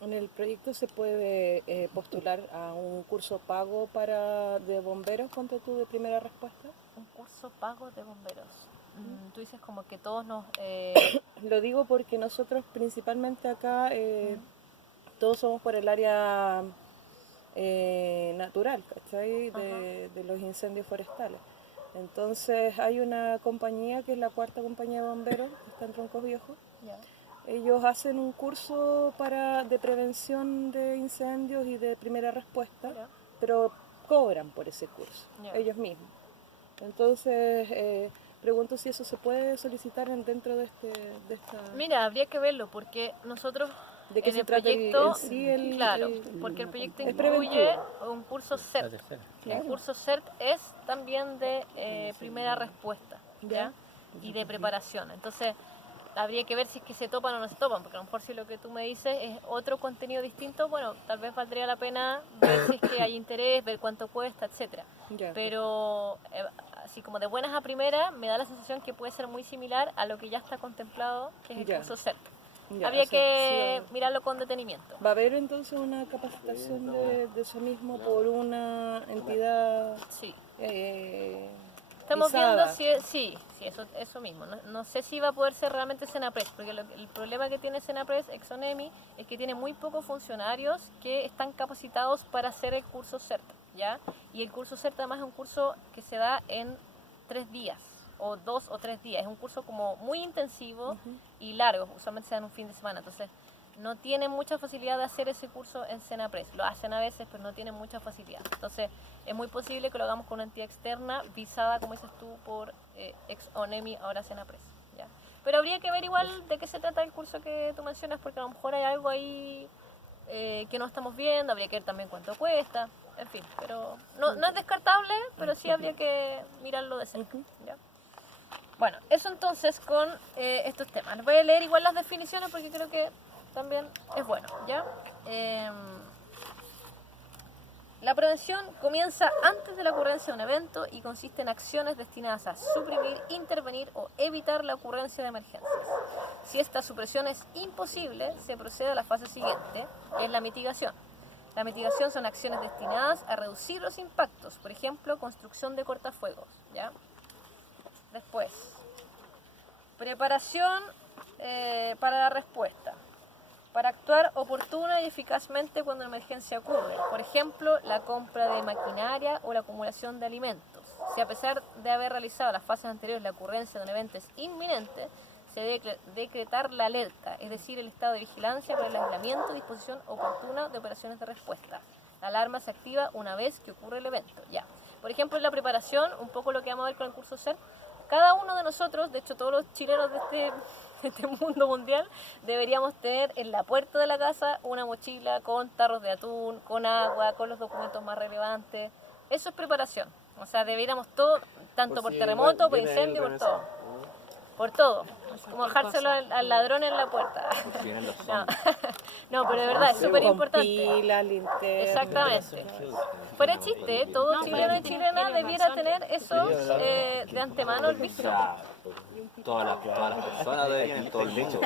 En el proyecto se puede postular a un curso pago de bomberos, ponte tú, de primera respuesta. Un curso pago de bomberos. Tú dices como que todos nos... Lo digo porque nosotros principalmente acá todos somos por el área natural, ¿cachai? De los incendios forestales. Entonces hay una compañía que es la cuarta compañía de bomberos, que está en Troncos Viejos. ya. Ellos hacen un curso de prevención de incendios y de primera respuesta, Ya. pero cobran por ese curso, Ya. ellos mismos. Entonces, pregunto si eso se puede solicitar dentro de esta... Mira, habría que verlo porque nosotros ¿De qué en se el trata proyecto, el claro, porque el proyecto es incluye preventivo. un curso CERT. El curso CERT es también de primera respuesta, ¿ya? Y de preparación. Entonces, habría que ver si es que se topan o no se topan, porque a lo mejor si lo que tú me dices es otro contenido distinto, bueno, tal vez valdría la pena ver si es que hay interés, ver cuánto cuesta, etcétera. Ya. Pero así como de buenas a primeras, me da la sensación que puede ser muy similar a lo que ya está contemplado, que es el Ya. curso CERT. Ya, Habría o sea, que sí, mirarlo con detenimiento. ¿va a haber entonces una capacitación de eso mismo por una entidad Sí. Estamos visada? viendo si eso mismo. No sé si va a poder ser realmente Senapres, porque el problema que tiene Senapres, Exonemi, es que tiene muy pocos funcionarios que están capacitados para hacer el curso CERT, ¿ya? Y el curso CERT además es un curso que se da en 3 días, o 2 o 3 días. Es un curso como muy intensivo y largo, usualmente se da en un fin de semana, entonces no tienen mucha facilidad de hacer ese curso en Senapres. Lo hacen a veces, pero no tienen mucha facilidad. Entonces, es muy posible que lo hagamos con una entidad externa visada, como dices tú, por Exonemi, ahora Senapres, ¿ya? Pero habría que ver igual de qué se trata el curso que tú mencionas, porque a lo mejor hay algo ahí que no estamos viendo, habría que ver también cuánto cuesta, en fin. Pero no es descartable, pero sí habría que mirarlo de cerca, ¿ya? Bueno, eso entonces con estos temas. Les voy a leer igual las definiciones porque creo que también es bueno, ¿ya? La prevención comienza antes de la ocurrencia de un evento y consiste en acciones destinadas a suprimir, intervenir o evitar la ocurrencia de emergencias. Si esta supresión es imposible, se procede a la fase siguiente, que es la mitigación. La mitigación son acciones destinadas a reducir los impactos, por ejemplo, construcción de cortafuegos, ¿ya? Después, preparación para la respuesta. Para actuar oportuna y eficazmente cuando una emergencia ocurre. Por ejemplo, la compra de maquinaria o la acumulación de alimentos. Si a pesar de haber realizado las fases anteriores la ocurrencia de un evento es inminente, se debe decretar la alerta, es decir, el estado de vigilancia para el aislamiento y disposición oportuna de operaciones de respuesta. La alarma se activa una vez que ocurre el evento. Ya. Por ejemplo, en la preparación, un poco lo que vamos a ver con el curso CERT, cada uno de nosotros, de hecho todos los chilenos de este mundo mundial, deberíamos tener en la puerta de la casa una mochila con tarros de atún, con agua, con los documentos más relevantes. Eso es preparación. O sea, deberíamos todo, tanto por si terremoto, por viene incendio, alguien por todo. Por todo. Es como dejárselo al ladrón en la puerta. Vienen los No. zombies. No, pero de verdad es súper Con importante. pilas, linternas. Exactamente. Fuera de chiste, todo chileno y chilena debiera tener eso de antemano el visto. Todas las personas deberían en todo el mundo.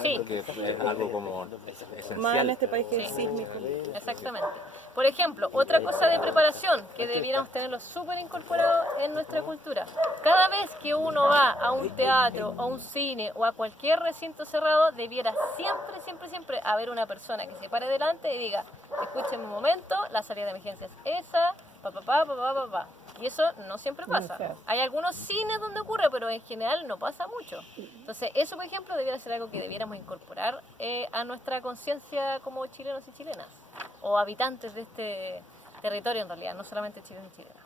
Sí. Porque es algo como Más en esencial. este país que es Sí. sísmico. Exactamente. Por ejemplo, otra cosa de preparación que debiéramos tenerlo súper incorporado en nuestra cultura. Cada vez que uno va a un teatro, a un cine o a cualquier recinto cerrado, debiera siempre haber una persona que se pare delante y diga, escúcheme un momento, la salida de emergencia es esa, pa. Y eso no siempre pasa. Hay algunos cines donde ocurre, pero en general no pasa mucho. Entonces, eso, por ejemplo, debiera ser algo que debiéramos incorporar a nuestra conciencia como chilenos y chilenas, o habitantes de este territorio en realidad, no solamente chilenos y chilenas.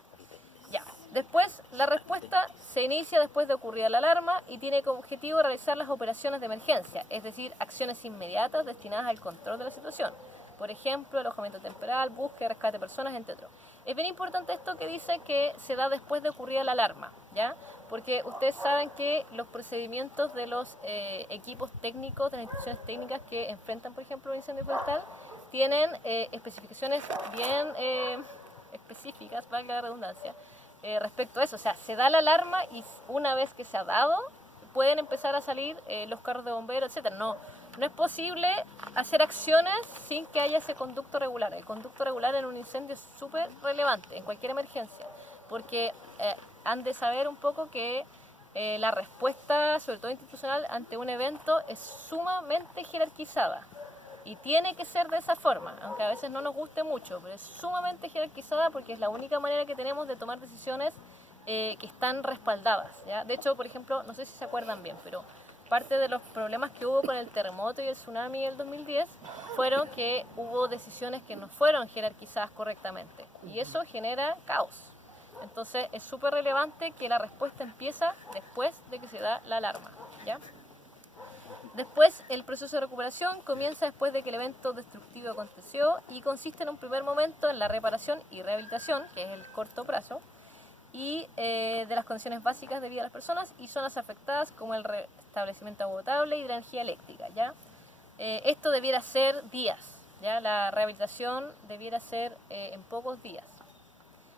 Ya. Después, la respuesta se inicia después de ocurrida la alarma y tiene como objetivo realizar las operaciones de emergencia, es decir, acciones inmediatas destinadas al control de la situación. Por ejemplo, alojamiento temporal, búsqueda, rescate de personas, entre otros. Es bien importante esto que dice que se da después de ocurrida la alarma, ¿ya? Porque ustedes saben que los procedimientos de los equipos técnicos, de las instituciones técnicas que enfrentan, por ejemplo, un incendio forestal, tienen especificaciones bien específicas, valga la redundancia, respecto a eso. O sea, se da la alarma y una vez que se ha dado, pueden empezar a salir los carros de bomberos, etcétera. No es posible hacer acciones sin que haya ese conducto regular. El conducto regular en un incendio es súper relevante en cualquier emergencia, porque han de saber un poco que la respuesta, sobre todo institucional, ante un evento es sumamente jerarquizada. Y tiene que ser de esa forma, aunque a veces no nos guste mucho, pero es sumamente jerarquizada porque es la única manera que tenemos de tomar decisiones que están respaldadas, ¿ya? De hecho, por ejemplo, no sé si se acuerdan bien, pero parte de los problemas que hubo con el terremoto y el tsunami del 2010 fueron que hubo decisiones que no fueron jerarquizadas correctamente y eso genera caos. Entonces es súper relevante que la respuesta empieza después de que se da la alarma, ¿ya? Después, el proceso de recuperación comienza después de que el evento destructivo aconteció y consiste en un primer momento en la reparación y rehabilitación, que es el corto plazo, y de las condiciones básicas de vida de las personas y zonas afectadas como el restablecimiento de agua potable y de la energía eléctrica, ¿ya? Esto debiera ser días, ¿ya? La rehabilitación debiera ser en pocos días.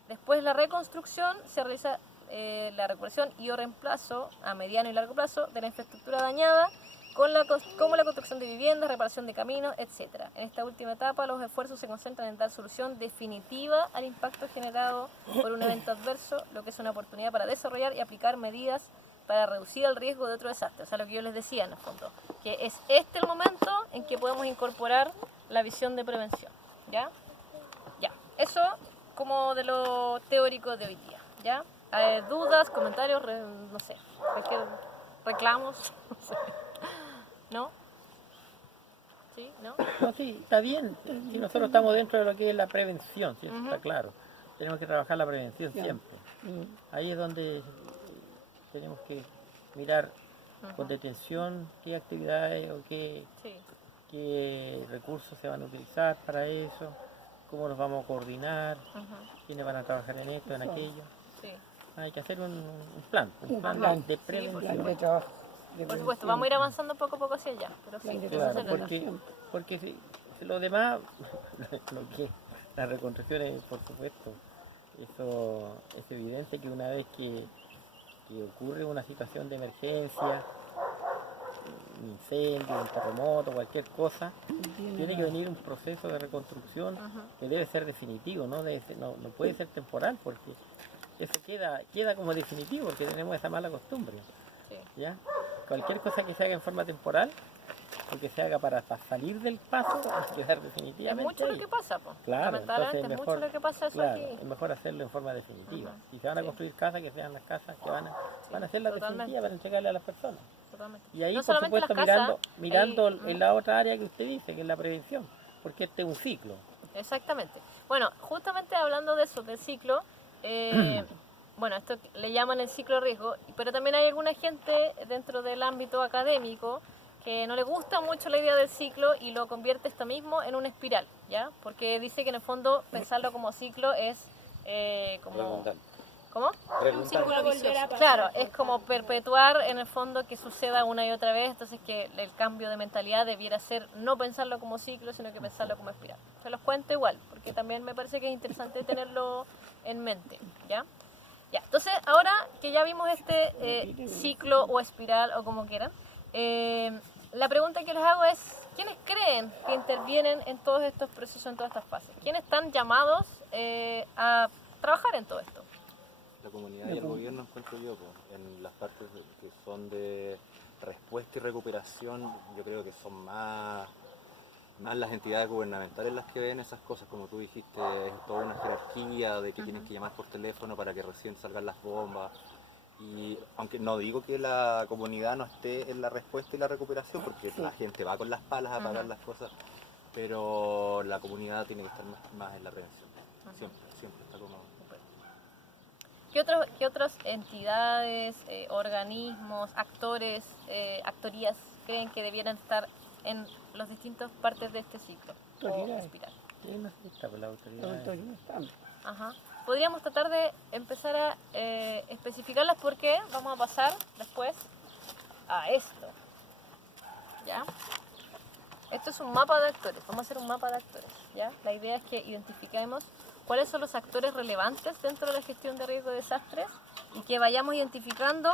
Después la reconstrucción se realiza la recuperación y o reemplazo a mediano y largo plazo de la infraestructura dañada como la construcción de viviendas, reparación de caminos, etc. En esta última etapa los esfuerzos se concentran en dar solución definitiva al impacto generado por un evento adverso, lo que es una oportunidad para desarrollar y aplicar medidas para reducir el riesgo de otro desastre. O sea, lo que yo les decía en el fondo, que es este el momento en que podemos incorporar la visión de prevención, ¿ya? Ya, eso como de lo teórico de hoy día, ¿ya? Dudas, comentarios, no sé, cualquier reclamos, no sé. ¿No? ¿Sí? ¿No? No, sí, está bien. Si nosotros estamos dentro de lo que es la prevención, ¿sí? Eso está claro. Tenemos que trabajar la prevención siempre. Ahí es donde tenemos que mirar con detención qué actividades o qué recursos se van a utilizar para eso, cómo nos vamos a coordinar, quiénes van a trabajar en esto, en aquello. Sí. Hay que hacer un plan de prevención. de trabajo. Por supuesto, vamos a ir avanzando poco a poco hacia allá, pero sí, Claro, porque si lo demás, lo que la reconstrucción es, por supuesto, eso es evidente que una vez que ocurre una situación de emergencia, un incendio, un terremoto, cualquier cosa, tiene que venir un proceso de reconstrucción que debe ser definitivo, no puede ser temporal, porque eso queda como definitivo, porque tenemos esa mala costumbre. ¿Ya? Cualquier cosa que se haga en forma temporal o que se haga para salir del paso hay que quedar definitivamente. Es mucho ahí. lo que pasa, pues. Claro, entonces es mucho lo que pasa eso claro, aquí. es mejor hacerlo en forma definitiva. Si se van a construir casas, que sean las casas que van a hacer las definitivas para entregarle a las personas. Totalmente. Y ahí, No por solamente supuesto, las casas, mirando en la otra área que usted dice, que es la prevención, porque este es un ciclo. Exactamente. Bueno, justamente hablando de eso, del ciclo, bueno, esto le llaman el ciclo de riesgo, pero también hay alguna gente dentro del ámbito académico que no le gusta mucho la idea del ciclo y lo convierte esto mismo en una espiral, ¿ya? Porque dice que en el fondo pensarlo como ciclo es como... ¿Cómo? Un círculo vicioso. Claro, es como perpetuar en el fondo que suceda una y otra vez, entonces que el cambio de mentalidad debiera ser no pensarlo como ciclo, sino que pensarlo como espiral. Se los cuento igual, porque también me parece que es interesante tenerlo en mente, ¿ya? Ya, entonces ahora que ya vimos este ciclo o espiral o como quieran, la pregunta que les hago es, ¿quiénes creen que intervienen en todos estos procesos, en todas estas fases? ¿Quiénes están llamados a trabajar en todo esto? La comunidad y el gobierno, encuentro yo, pues, en las partes que son de respuesta y recuperación, yo creo que son más las entidades gubernamentales las que ven esas cosas, como tú dijiste, es toda una jerarquía de que tienen que llamar por teléfono para que recién salgan las bombas. Y aunque no digo que la comunidad no esté en la respuesta y la recuperación, porque la gente va con las palas a pagar las cosas, pero la comunidad tiene que estar más en la prevención. Siempre está como... ¿Qué otras entidades, organismos, actores, actorías creen que debieran estar en las distintas partes de este ciclo o Autoridades. espiral. ¿Quién nos dicta por la autoridad? Los autoridades están. Ajá. Podríamos tratar de empezar a especificarlas porque vamos a pasar después a esto. ¿Ya? Esto es un mapa de actores. Vamos a hacer un mapa de actores. ¿Ya? La idea es que identifiquemos cuáles son los actores relevantes dentro de la gestión de riesgo de desastres y que vayamos identificando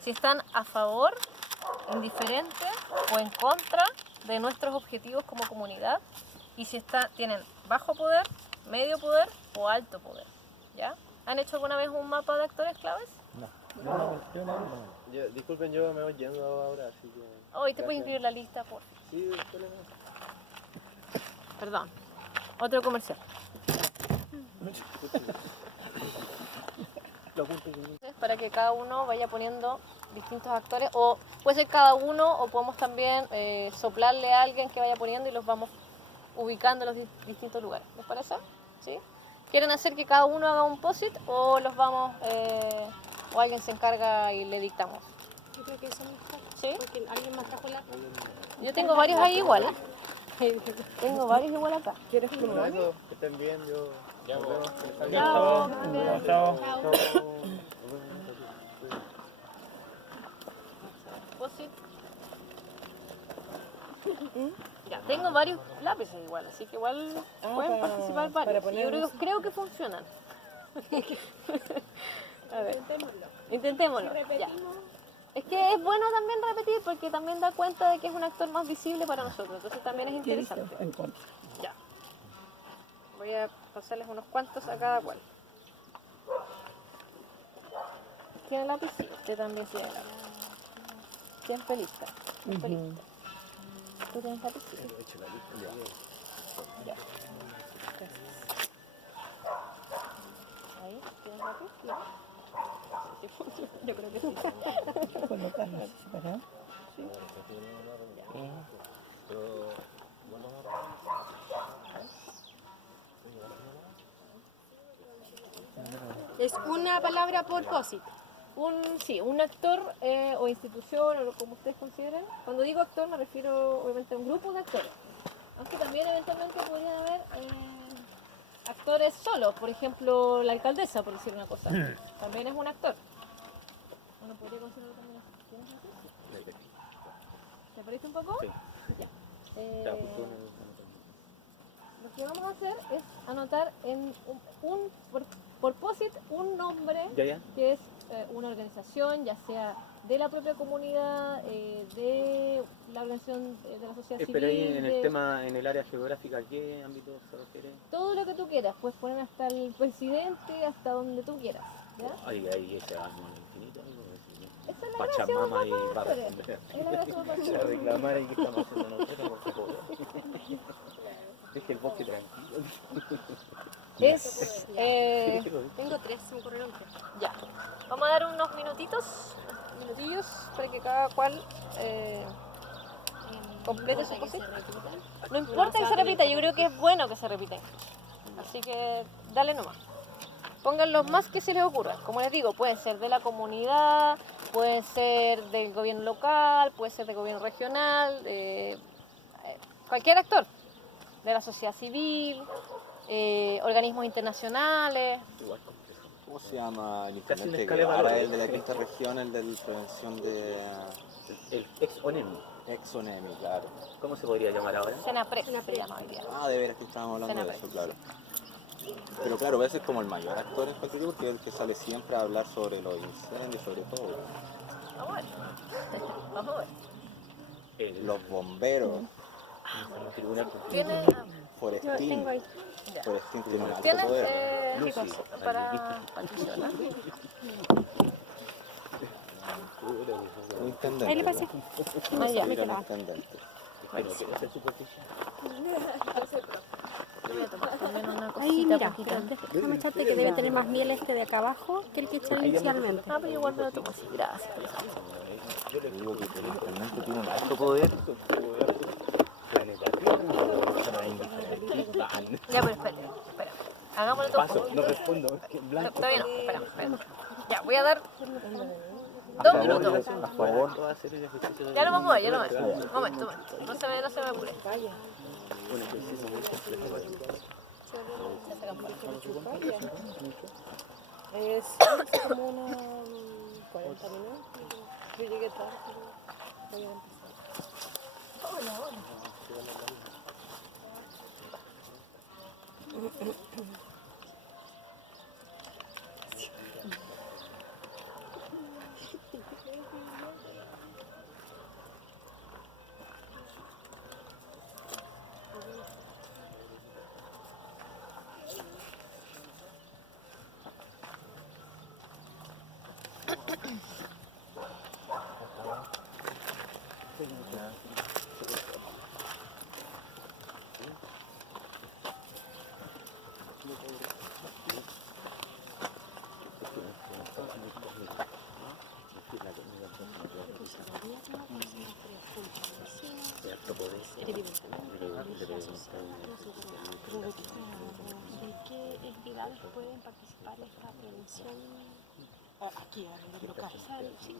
si están a favor, indiferente o en contra de nuestros objetivos como comunidad y si tienen bajo poder, medio poder o alto poder. ¿Ya? ¿Han hecho alguna vez un mapa de actores claves? Disculpen, yo me voy yendo ahora, así que... Hoy te puedes incluir la lista, por favor. Sí, después le Perdón. Otro comercial. Para que cada uno vaya poniendo distintos actores, o puede ser cada uno, o podemos también soplarle a alguien que vaya poniendo y los vamos ubicando en los distintos lugares. ¿Les parece? ¿Sí? ¿Quieren hacer que cada uno haga un post-it o los vamos, o alguien se encarga y le dictamos? Yo creo que eso es mejor. ¿Sí? Porque alguien más trajo la... Yo tengo varios ahí igual. Tengo varios igual acá. ¿Quieres plumón? Eso, que estén bien, yo... Ya, nos vemos. Chao. Chao. Post-it. Ya, tengo varios lápices igual, así que igual pueden participar varios. para Y yo ponerlos. creo que funcionan. A ver, intentémoslo. Ya. Es que es bueno también repetir porque también da cuenta de que es un actor más visible para nosotros, entonces también es ¿Qué dice? interesante. En contra. Ya. Voy a pasarles unos cuantos a cada cual. ¿Tiene lápiz? Sí, usted también tiene lápiz. Siempre lista. Siempre lista. ¿Tú tienes lápiz? Sí. Ya. Gracias. ¿Ahí? ¿Tienes lápiz? Ya. Sí, funciona. Yo creo que sí. Colocarlo así separado. Es una palabra por posit. Un actor o institución o como ustedes consideren. Cuando digo actor me refiero obviamente a un grupo de actores. Aunque también eventualmente podrían haber actores solos. Por ejemplo, la alcaldesa, por decir una cosa. También es un actor. Uno podría considerarlo también así. ¿Tienes así? ¿Te parece un poco? Sí. Ya. Ya, pues, Lo que vamos a hacer es anotar en por post-it un nombre ya. que es una organización, ya sea de la propia comunidad, de la organización de la sociedad civil. Pero ahí en el de- tema, en el área geográfica, ¿a qué ámbito se refiere? Todo lo que tú quieras, puedes poner hasta el presidente, hasta donde tú quieras. ¿Ya? Ahí ese alma infinito. Esa es la gracia de Pachamama un y mapa de para actores. Es la gracia de un mapa de a actores. reclamar ahí que estamos haciendo nosotros, por favor. Deje el bosque tranquilo. Es, Tengo tres, se me ocurrieron tres. ya. Vamos a dar unos minutillos para que cada cual complete su post-it. No importa que se repita, yo creo que es bueno que se repita. Así que dale nomás. Pongan los más que se les ocurra. Como les digo, pueden ser de la comunidad, pueden ser del gobierno local, puede ser del gobierno regional, de cualquier actor, de la sociedad civil, organismos internacionales. Igual complejo. ¿Cómo se llama el Casi una intendente escala de Guevara, valores. el de la quinta región, el de la prevención de El ex ONEMI. Exonemi, claro? ¿Cómo se podría llamar ahora? Senapres se llama hoy día. Ah, de veras que estábamos hablando de eso, claro. Pero claro, ese es como el mayor actor en cualquier tipo, porque es el que sale siempre a hablar sobre los incendios, sobre todo. Vamos a ver. Vamos a ver. Los bomberos, Tribunal ¿Tiene, Forestín. ya. Forestín tiene un alto ¿Tienes poder. Lucy. para Patricio, ¿no? Un intendente. Ahí le pasé. Ah, ya. Sí, era un intendente. Pero quiere ser superficial. Yo voy a tomar también una cosita Ahí, mira, poquita. déjame echarte que debe tener más miel este de acá abajo que el que eché inicialmente. Ah, pero igual me lo tomo así. Gracias. Yo le digo que el intendente tiene un alto poder. Ya, pero espera. Hagámoslo todo. No respondo, es que en blanco. Todavía no. Espera. Ya, voy a dar 2 minutos. A favor va a hacer el ejercicio de... Ya lo vamos a ver, ya lo vamos a ver. Momento. No se me apure. Un ejercicio muy complejo. Es como unos 40 minutos. Yo llegué tarde, pero voy a empezar. ¿De qué entidades pueden participar en esta prevención? Aquí, a nivel local. O sea, sí,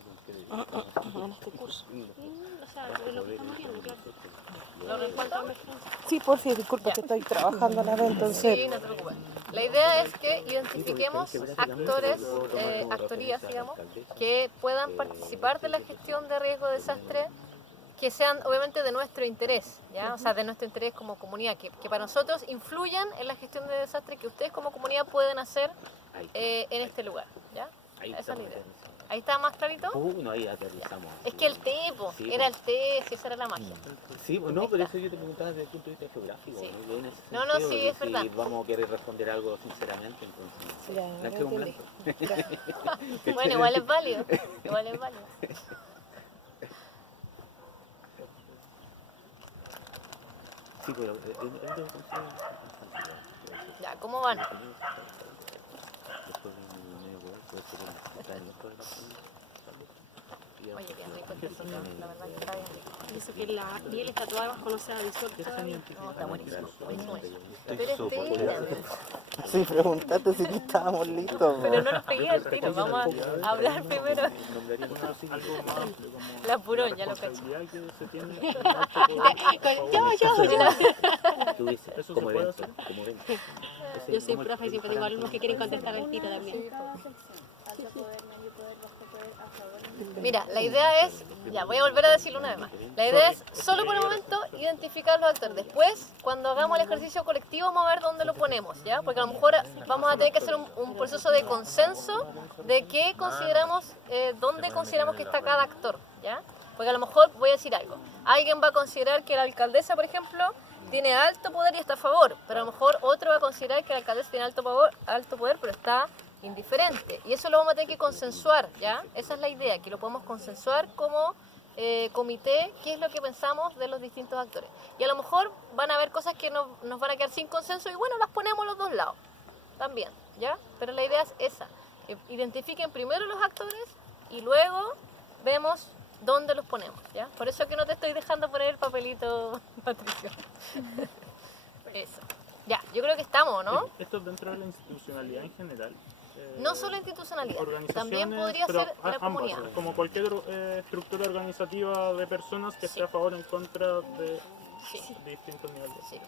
En este curso. o sea, de lo que estamos viendo, claro. ¿Lo recuerdo? Emergencia. Sí, por si, disculpa que estoy trabajando a la vez, entonces... Sí, no te preocupes. La idea es que identifiquemos actores, actorías, digamos, que puedan participar de la gestión de riesgo de desastre, que sean obviamente de nuestro interés, ¿ya? O sea, de nuestro interés como comunidad, que para nosotros influyan en la gestión de desastre que ustedes como comunidad pueden hacer en este lugar, ¿ya? Esa es la idea. Ahí está más clarito. No, ahí aterrizamos. Es que el T, po, Sí, era el T, si esa era la magia. Sí, no, pero eso yo te preguntaba desde el punto de vista geográfico. Sí. ¿No? En ese No, no, sentido, sí, que es verdad. Si vamos a querer responder algo sinceramente, entonces... Ya, blanco es un entendí. blanco. Bueno, igual es válido. Igual es válido. Sí, pero... Ya, ¿cómo van? Oye, bien rico el tecito, la verdad que está bien rico. Y eso que la piel está toda bajo, no se ha disuelto todavía. No, está buenísimo, buenísimo. Estoy Pero súper espérate, Sí, preguntaste si que estábamos listos. pero no nos pegué al tiro, vamos a hablar primero. La purón, ya lo caché. Como evento, como evento. Yo soy profe y siempre tengo alumnos que quieren contestar al tiro también. Mira, la idea es, ya voy a volver a decirlo una vez más. La idea es solo por el momento identificar los actores. Después, cuando hagamos el ejercicio colectivo, vamos a ver dónde lo ponemos, ¿ya? Porque a lo mejor vamos a tener que hacer un proceso de consenso de qué consideramos, dónde consideramos que está cada actor, ¿ya? Porque a lo mejor voy a decir algo. Alguien va a considerar que la alcaldesa, por ejemplo, tiene alto poder y está a favor, pero a lo mejor otro va a considerar que la alcaldesa tiene alto poder, pero está indiferente. Y eso lo vamos a tener que consensuar, ¿ya? Esa es la idea, que lo podemos consensuar como comité, qué es lo que pensamos de los distintos actores. Y a lo mejor van a haber cosas que nos van a quedar sin consenso y bueno, las ponemos a los dos lados, también, ¿ya? Pero la idea es esa, que identifiquen primero los actores y luego vemos dónde los ponemos, ¿ya? Por eso es que no te estoy dejando poner el papelito, Patricio. Eso. Ya, yo creo que estamos, ¿no? Esto es dentro de la institucionalidad en general. No solo institucionalidad, Organizaciones, también podría pero ser la ambas, comunidad. como cualquier estructura organizativa de personas que esté a favor o en contra de distintos niveles. Sí.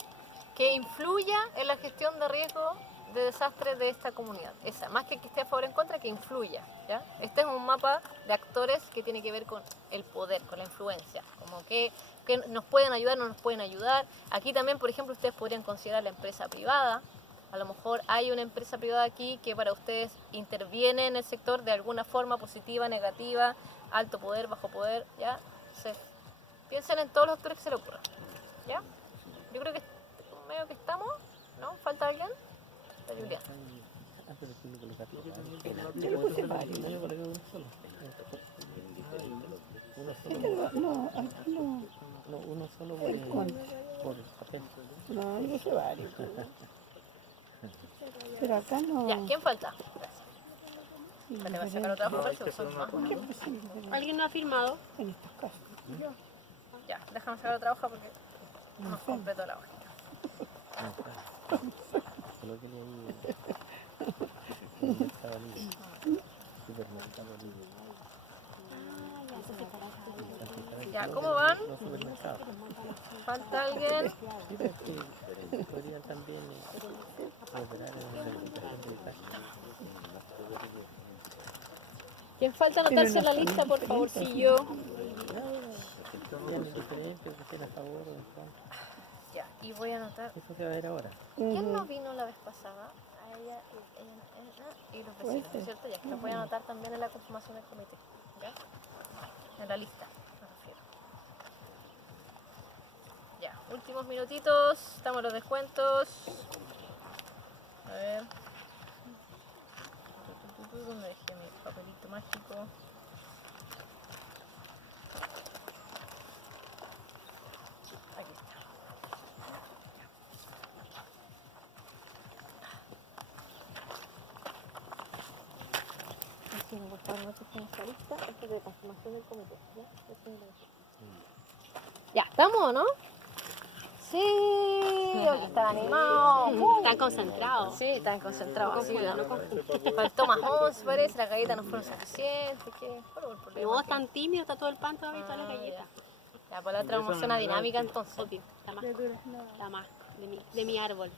Que influya en la gestión de riesgo de desastre de esta comunidad. Esa, más que esté a favor o en contra, que influya, ¿ya? Este es un mapa de actores que tiene que ver con el poder, con la influencia, como que nos pueden ayudar, no nos pueden ayudar. Aquí también, por ejemplo, ustedes podrían considerar la empresa privada. A lo mejor hay una empresa privada aquí que para ustedes interviene en el sector de alguna forma positiva, negativa, alto poder, bajo poder, ¿ya? Piensen en todos los actores que se les ocurran, ¿ya? Yo creo que medio que estamos, ¿no? ¿Falta alguien? Está Julián. Yo le puse varios. No, acá no. No, uno solo por papel. No, yo puse varios. Pero acá no. Ya, ¿quién falta? Vale, va a sacar otra hoja, son más. ¿Alguien no ha firmado? En estos casos. Ya, déjame sacar otra hoja porque no completo la hojita. Solo quería ir. Estaba libre. Supermercado libre. Ya, ¿cómo van? Los supermercados. ¿Falta alguien? Sí, porque podrían también operar en la verificación de pacto. ¿Quién falta anotarse en la lista, por favorcillo? Serían indiferentes, que estén a favor o en contra. Ya, y voy a anotar. Eso se va a ver ahora. ¿Quién no vino la vez pasada? A ella y los vecinos, ¿cierto? Ya, los voy a anotar también en la conformación del comité. ¿Ya? En la lista, me refiero. Ya, últimos minutitos, estamos en los descuentos. A ver. ¿Dónde dejé mi papelito mágico? Aquí está. Sí, por favor, no se estén esta lista. Esto es de conformación del comité. Ya, ¿estamos o no? Sí, hoy están animados. Están concentrados. Sí, están concentrados. Sí, faltó más 11, parece, las galletas no fueron suficientes. ¿Qué? ¿Cuál fue el problema? No, están tímidos, está todo el pan todavía, toda la galleta. Ya, pues la otra vamos a hacer una dinámica entonces. Obvio, la más de mi árbol.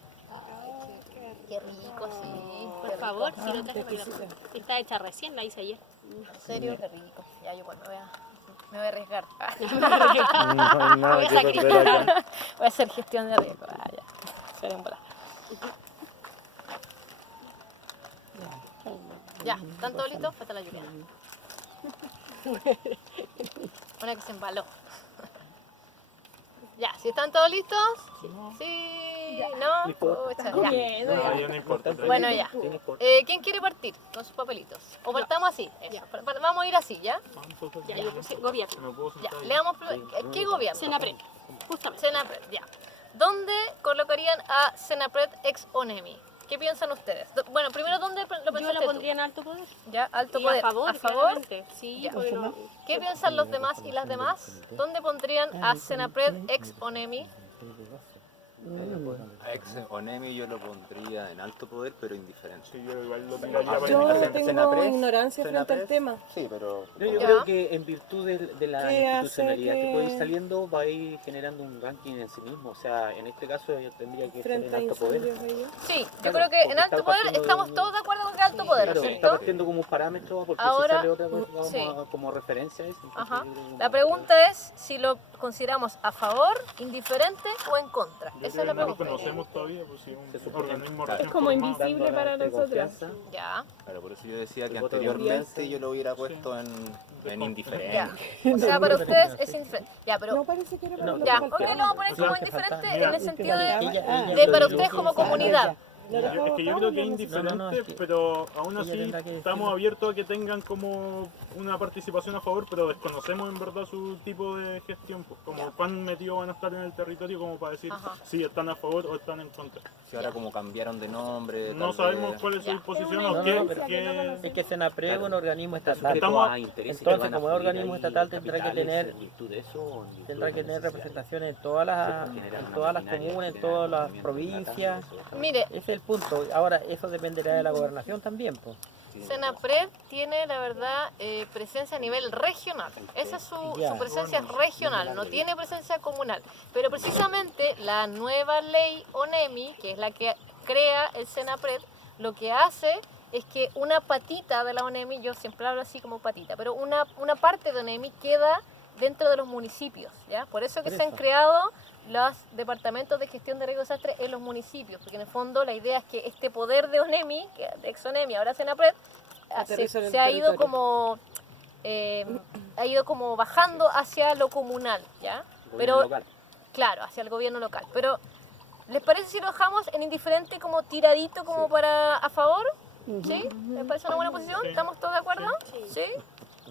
Qué rico, sí. Por favor, si no te cuidado. Está hecha recién, la hice ayer. En serio, qué rico. Ya, yo bueno, me voy a arriesgar. No, Voy a sacrificar. Voy a hacer gestión de riesgo. Ya. Seré en bola. Ya, ¿están todos listos? Falta la Juliana. Una que se embaló. Ya, si están todos listos. Sí, no. Pucha, ya. Ya no importa. Bueno, ya. ¿Quién quiere partir con sus papelitos? O partamos así. Eso. Vamos a ir así, ¿ya? Ya, yo puse gobierno. ¿Me puedo Ya, sentar ahí? leamos. ¿Qué gobierno? Senapred, justamente. Senapred, ya. ¿Dónde colocarían a Senapred ex ONEMI? ¿Qué piensan ustedes? Bueno, primero, ¿dónde lo pensaste Yo la tú? pondría en alto poder. Ya, alto Y poder. a favor, claramente. Sí, Ya. pero ¿Qué piensan los demás y las demás? ¿Dónde pondrían a Senapred ex ONEMI? A ex Onemi yo lo pondría en alto poder, pero indiferente. Sí, yo igual lo tiraría para Yo indiferente. tengo Senapred, ignorancia frente al Senapred. tema. Sí, pero No, yo Ya. creo que en virtud de la ¿Qué hace institucionalidad que puede ir que- saliendo va a ir generando un ranking en sí mismo. O sea, en este caso yo tendría que ser Frente en a alto poder. incendios ellos. Sí, yo Claro, creo que porque en alto está poder partiendo de estamos un- todos de acuerdo con que alto poder, Claro, está ¿cierto? partiendo como un parámetro porque Ahora, si sale otra cosa vamos sí. como referencia a eso. Entonces, Ajá. yo creo que La pregunta es si lo consideramos a favor, indiferente o en contra. Yo Esa creo es la que no lo pregunta. conocemos todavía, pues si es Se un supone. organismo Claro. recién Es como formado. invisible dando para de nosotros. confianza. Ya. claro, por eso yo decía que El voto de anteriormente yo lo hubiera puesto en indiferente. Ya. O sea, para ustedes es indiferente. Ya, pero No parece que era para No, lo ya, que ok, faltaba. lo vamos a poner como Mira, indiferente en el sentido de Ella para lo ustedes como que- comunidad. Es que yo creo que es No, indiferente, no, es que pero aún ella así tendrá que estamos decirlo. abiertos a que tengan como una participación a favor, pero desconocemos en verdad su tipo de gestión, pues, como cuán metidos van a estar en el territorio como para decir Ajá. si están a favor o están en contra. Si ahora como cambiaron de nombre, No tal sabemos vez- cuál es su Ya. disposición No, o no, qué, no, pero qué- Es que Senapred es un organismo estatal. Estamos- Entonces, como es organismo estatal, tendrá que tener representación en todas las comunas, en todas las provincias. Mire, Ese es el punto. Ahora, eso dependerá de la gobernación también, pues. Senapred tiene, la verdad, presencia a nivel regional. Esa es Ya. su presencia regional, no tiene presencia comunal. Pero precisamente la nueva ley ONEMI, que es la que crea el Senapred, lo que hace es que una patita de la ONEMI, yo siempre hablo así como patita, pero una parte de ONEMI queda dentro de los municipios, ¿ya? Por eso que Por se han eso. creado los departamentos de gestión de riesgo de desastre en los municipios, porque en el fondo la idea es que este poder de ONEMI, que de ex ONEMI, ahora Senapred, Aterriza en el se ha ido territorio. como bajando hacia lo comunal, ¿ya? Pero claro, hacia el gobierno local. Pero ¿les parece si lo dejamos en indiferente como tiradito como para a favor? ¿Sí? ¿Les parece una buena posición? ¿Estamos todos de acuerdo? ¿Sí?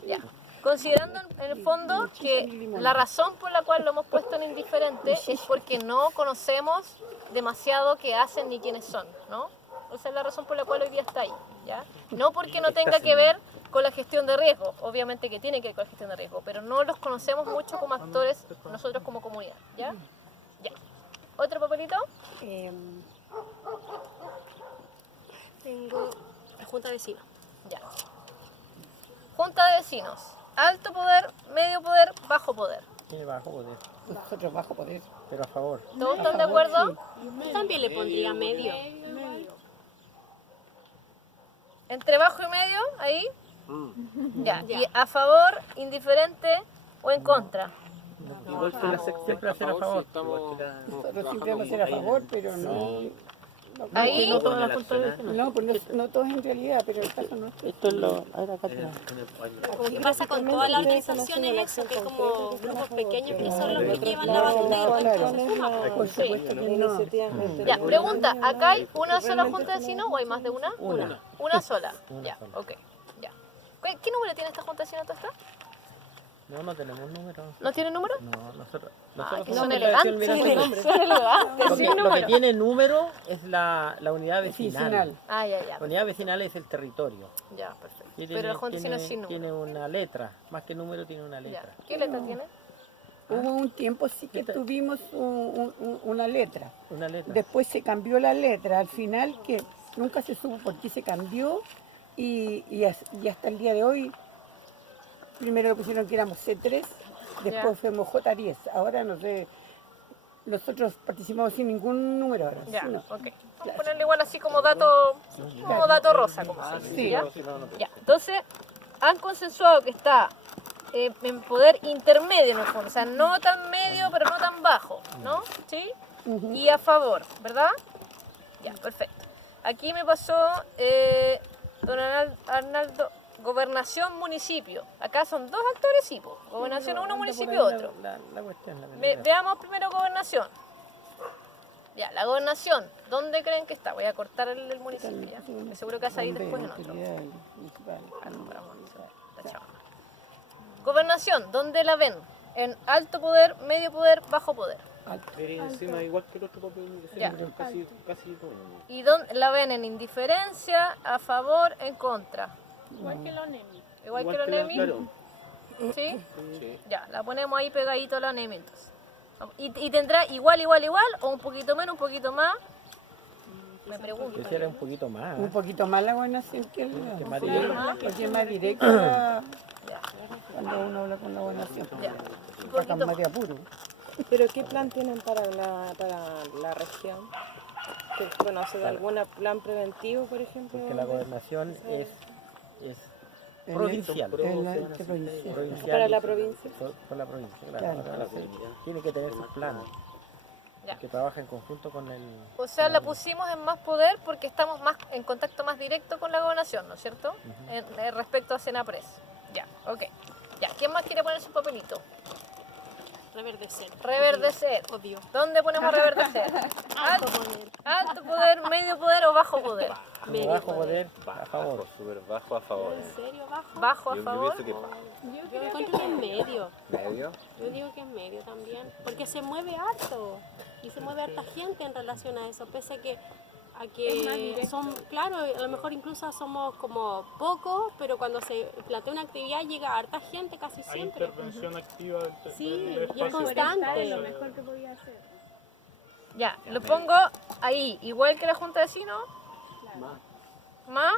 Ya. Considerando en el fondo que la razón por la cual lo hemos puesto en indiferente es porque no conocemos demasiado qué hacen ni quiénes son, ¿no? Esa es la razón por la cual hoy día está ahí, ¿ya? No porque no tenga que ver con la gestión de riesgo, obviamente que tiene que ver con la gestión de riesgo, pero no los conocemos mucho como actores nosotros como comunidad, ¿ya? Ya. ¿Otro papelito? Tengo la Junta de Vecinos. Ya. Junta de vecinos. alto poder, medio poder, bajo poder. Sí, bajo poder. Nosotros bajo poder. Pero a favor. ¿Todos están de favor, acuerdo? Yo también le pondría medio. Entre bajo y medio, ahí. Ya. Y a favor, indiferente o en contra. Igual que la secta, Siempre hacer a favor. Nosotros siempre vamos a ser a favor, pero no. Ahí. No todas las culturas. No, pues no todos en realidad, pero el caso no es. Esto es lo. Ahora acá atrás. Como que pasa con todas las organizaciones eso, que es como grupos pequeños que son los que llevan la batuta y después se suma. Por supuesto que no. Ya, pregunta, ¿acá hay una sola junta de vecinos o hay más de una? Una sola. Ya, ok. Ya. ¿Qué número tiene esta junta de vecinos toda esta? No tenemos número. ¿No tiene número? No, nosotros Que son somos elegantes. Miraflores. Son elegantes, sin Lo que número. tiene número es la unidad vecinal. Vecinal. Ah, ya. La unidad vecinal es el territorio. Ya, perfecto. Tiene- Pero la junta de vecinos tiene- sin número. Tiene una letra, más que número tiene una Ya. letra. ¿Qué letra tiene? Hubo un tiempo sí que tuvimos una letra. Una letra. Después se cambió la letra. Al final, que nunca se supo por qué se cambió. Y hasta el día de hoy, primero lo pusieron que éramos C3, después fuimos J10. Ahora no sé, nosotros participamos sin ningún número ahora. Ya, ¿sí o no? ok. Vamos a ponerle igual así como dato rosa, como se dice, Sí. ¿ya? Ya, entonces han consensuado que está en poder intermedio en el fondo, o sea, no tan medio pero no tan bajo, ¿no? ¿Sí? Ujú. Y a favor, ¿verdad? Ya, perfecto. Aquí me pasó don Arnaldo, gobernación, municipio. Acá son dos actores, sí, po. Gobernación uno, municipio otro. La cuestión, la Veamos primero gobernación. Ya, la gobernación, ¿dónde creen que está? Voy a cortar el municipio ya. Me seguro que va a salir después en otro. Tachado. Gobernación, ¿dónde la ven? En alto poder, medio poder, bajo poder. Sería encima igual que el otro papel, Ya. casi lo mismo. ¿Y dónde la ven? En indiferencia, a favor, en contra. Igual que los NEMI. Igual que los NEMI. Claro. ¿Sí? Sí. Ya, la ponemos ahí pegadito a la NEMI entonces. ¿Y tendrá igual o un poquito menos, un poquito más? Me pregunto. Quisiera un poquito más. Un poquito más la gobernación que el Que más directo. porque es más directa Ya, cuando uno habla con la gobernación. ya. Un Sacan poquito más de apuro. ¿Pero qué plan tienen para la región? ¿Se conoce de algún plan preventivo, por ejemplo? Porque la gobernación es En provincial. ¿Qué provincia? Provincial Para la y- provincia. Por la provincia, claro. Claro. Ahora tiene que tener sus planes. Ya. Que trabaja en conjunto con el. O sea, la pusimos en más poder porque estamos más en contacto más directo con la gobernación, ¿no es cierto? Respecto a Senapres. Ya, ok. Ya, ¿quién más quiere poner su papelito? Reverdecer. Reverdecer. Odio. ¿Dónde ponemos reverdecer? Alto poder, medio poder o bajo poder. Medio Bajo poder. poder, a favor. Súper bajo a favor. ¿En serio bajo? Bajo a Yo favor. pienso que bajo. Yo encuentro que es medio. ¿Medio? Yo digo que es medio también. Porque se mueve harto. Y se mueve harta gente en relación a eso. Pese a que son, claro, a lo mejor incluso somos como pocos, pero cuando se plantea una actividad llega harta gente casi Hay siempre. intervención activa del, Sí, del y es espacio. constante. Ya, lo pongo ahí, igual que la Junta de Vecinos. Más.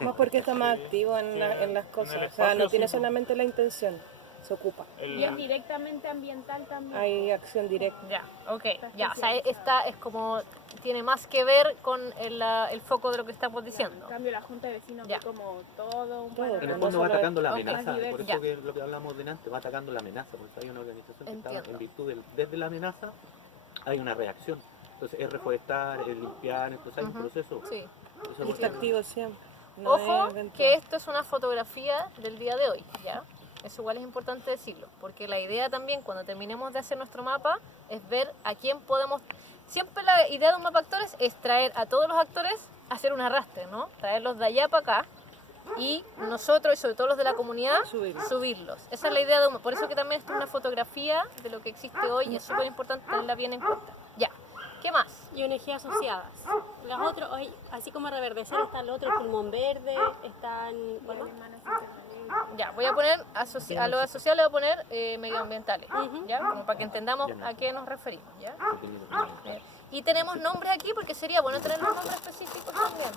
Más porque está más activo en las cosas. en el O sea, no espacio, tiene sí, po. solamente la intención, se ocupa. El- directamente ambiental también. Hay acción directa. Ya, ok. Ya, o sea, esta es como, tiene más que ver con el foco de lo que estamos diciendo. En cambio, la Junta de Vecinos Ya. ve como todo un Todo. En el No fondo va solo- atacando la Ok. amenaza, por Ya. eso que lo que hablamos delante, va atacando la amenaza, porque hay una organización que está Entiendo. en virtud desde la amenaza hay una reacción. Entonces es reforestar, es limpiar, entonces hay un proceso. Sí. Entonces, Y está activo siempre. No Ojo es eventual. que esto es una fotografía del día de hoy, ¿ya? Eso igual es importante decirlo, porque la idea también cuando terminemos de hacer nuestro mapa es ver a quién podemos... Siempre la idea de un mapa actores es traer a todos los actores a hacer un arrastre, ¿no? Traerlos de allá para acá y nosotros, y sobre todo los de la comunidad, subirlos. Esa es la idea de un... Por eso que también esto es una fotografía de lo que existe hoy y es súper importante tenerla bien en cuenta. Ya, ¿qué más? Y ONG asociadas. Las otras, así como Reverdecer, está el otro Pulmón Verde, están... ¿cuál más? Ya, voy a poner, a los asociados le voy a poner medioambientales, ¿ya? Como para que entendamos a qué nos referimos, ¿ya? Y tenemos nombres aquí porque sería bueno tener los nombres específicos también.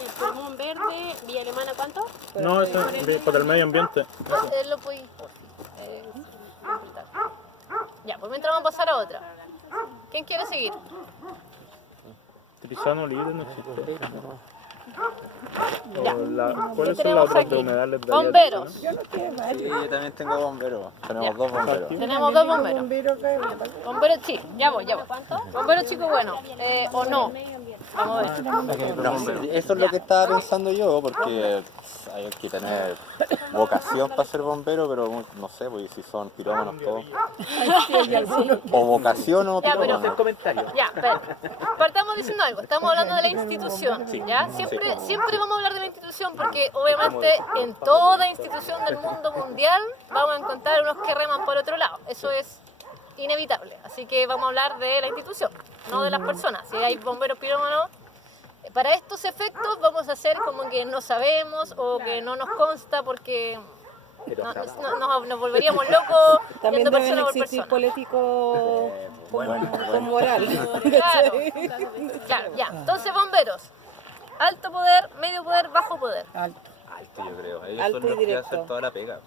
El pulmón verde, Villa Alemana, ¿cuánto? No, eso es por el medio ambiente. Lo podéis completar. Ya, pues mientras vamos a pasar a otra. ¿Quién quiere seguir? Trizano libre no existe. Ya. ¿Cuáles son tenemos las otras aquí? enfermedades de Bomberos. Yo no quiero Sí, varios. yo también tengo bomberos. Tenemos Ya. 2 bomberos. Tenemos dos bomberos. Bombero acá, Bomberos chicos, ya voy. Bomberos chicos, bueno, o no. Vamos a ver. No, eso es lo que estaba pensando yo, porque hay que tener vocación para ser bombero, pero no sé, pues si son pirómanos todos. O vocación o Ya, pero- pirómanos. Comentario. Ya, pero partamos diciendo algo, estamos hablando de la institución, ¿ya? Siempre vamos a hablar de la institución porque obviamente en toda institución del mundo mundial vamos a encontrar unos que reman por otro lado, eso es inevitable, así que vamos a hablar de la institución, no de las personas. Si hay bomberos pirómanos, para estos efectos vamos a hacer como que no sabemos o que no nos consta porque nos volveríamos locos También viendo deben persona por existir persona. políticos con moral. Claro, claro, ya. Entonces, bomberos. Alto poder, medio poder, bajo poder. alto. Alto, yo creo. Ellos Alto son los y que directo. hacen toda la pega.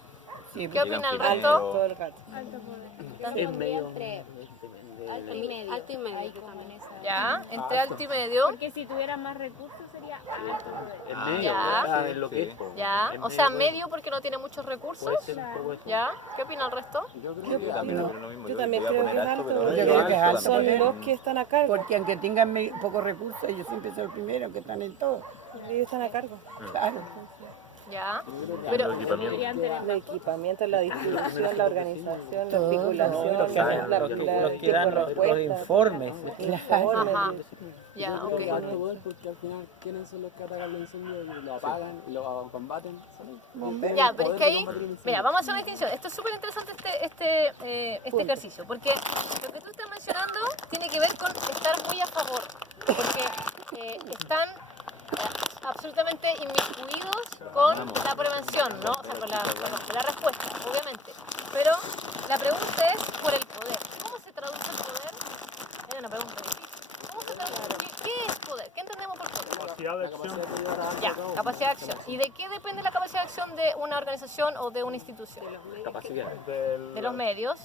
Sí, ¿Qué opina el Llegan resto? Todo el rato. En medio. Alto y medio. Alto y medio. Ahí también esa. Ya, entre alto y medio. Porque si tuviera más recursos sería alto poder. En Ah, medio, ya. es lo que es. Ya, En o sea, medio medio porque no tiene muchos recursos. puede ser un poco eso. Ya, ¿qué opina el resto? Yo también opino lo mismo. Yo también voy a creo poner que es alto, alto, pero porque yo creo que es alto Son poder. los que están a cargo. Porque aunque tengan pocos recursos, ellos siempre son los primeros que están en todo. Ellos están a cargo. Claro. Ya, pero Podrían tener El equipamiento, la distribución, la organización, la Todo. articulación, Los que dan los informes. ajá. Ya, ok. Porque al final, ¿quiénes son los que atacan los incendios y lo apagan y lo combaten? Son ellos. Bomberos. Ya, pero es que ahí, mira, vamos a hacer una distinción. Esto es súper interesante este ejercicio, porque lo que tú estás mencionando tiene que ver con estar muy a favor, porque están absolutamente inmiscuidos con la prevención, ¿no? O sea, con la respuesta, obviamente. Pero la pregunta es por el poder. ¿Cómo se traduce el poder? Es una pregunta difícil. ¿Cómo se traduce? ¿Qué es poder? ¿Qué entendemos por poder? Capacidad de acción. Ya, capacidad de acción. ¿Y de qué depende la capacidad de acción de una organización o de una institución? Capacidad. De los medios,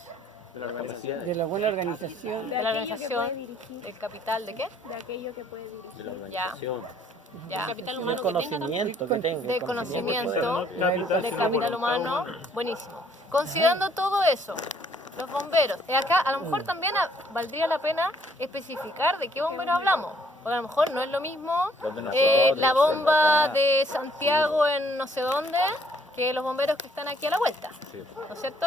De la capacidad. De la buena organización. de la aquello que puede organización, dirigir. del capital, ¿de qué? De aquello que puede dirigir. De la organización. Ya. Capital El humano que tenga también. conocimiento que tengo. De conocimiento, Capital, de sino capital voluntad humano, humana. buenísimo. Considerando todo eso, los bomberos, acá a lo mejor también valdría la pena especificar de qué bomberos hablamos. Porque a lo mejor no es lo mismo Los de nosotros, la los bomba de acá. de Santiago en no sé dónde que los bomberos que están aquí a la vuelta, Sí. ¿no es cierto?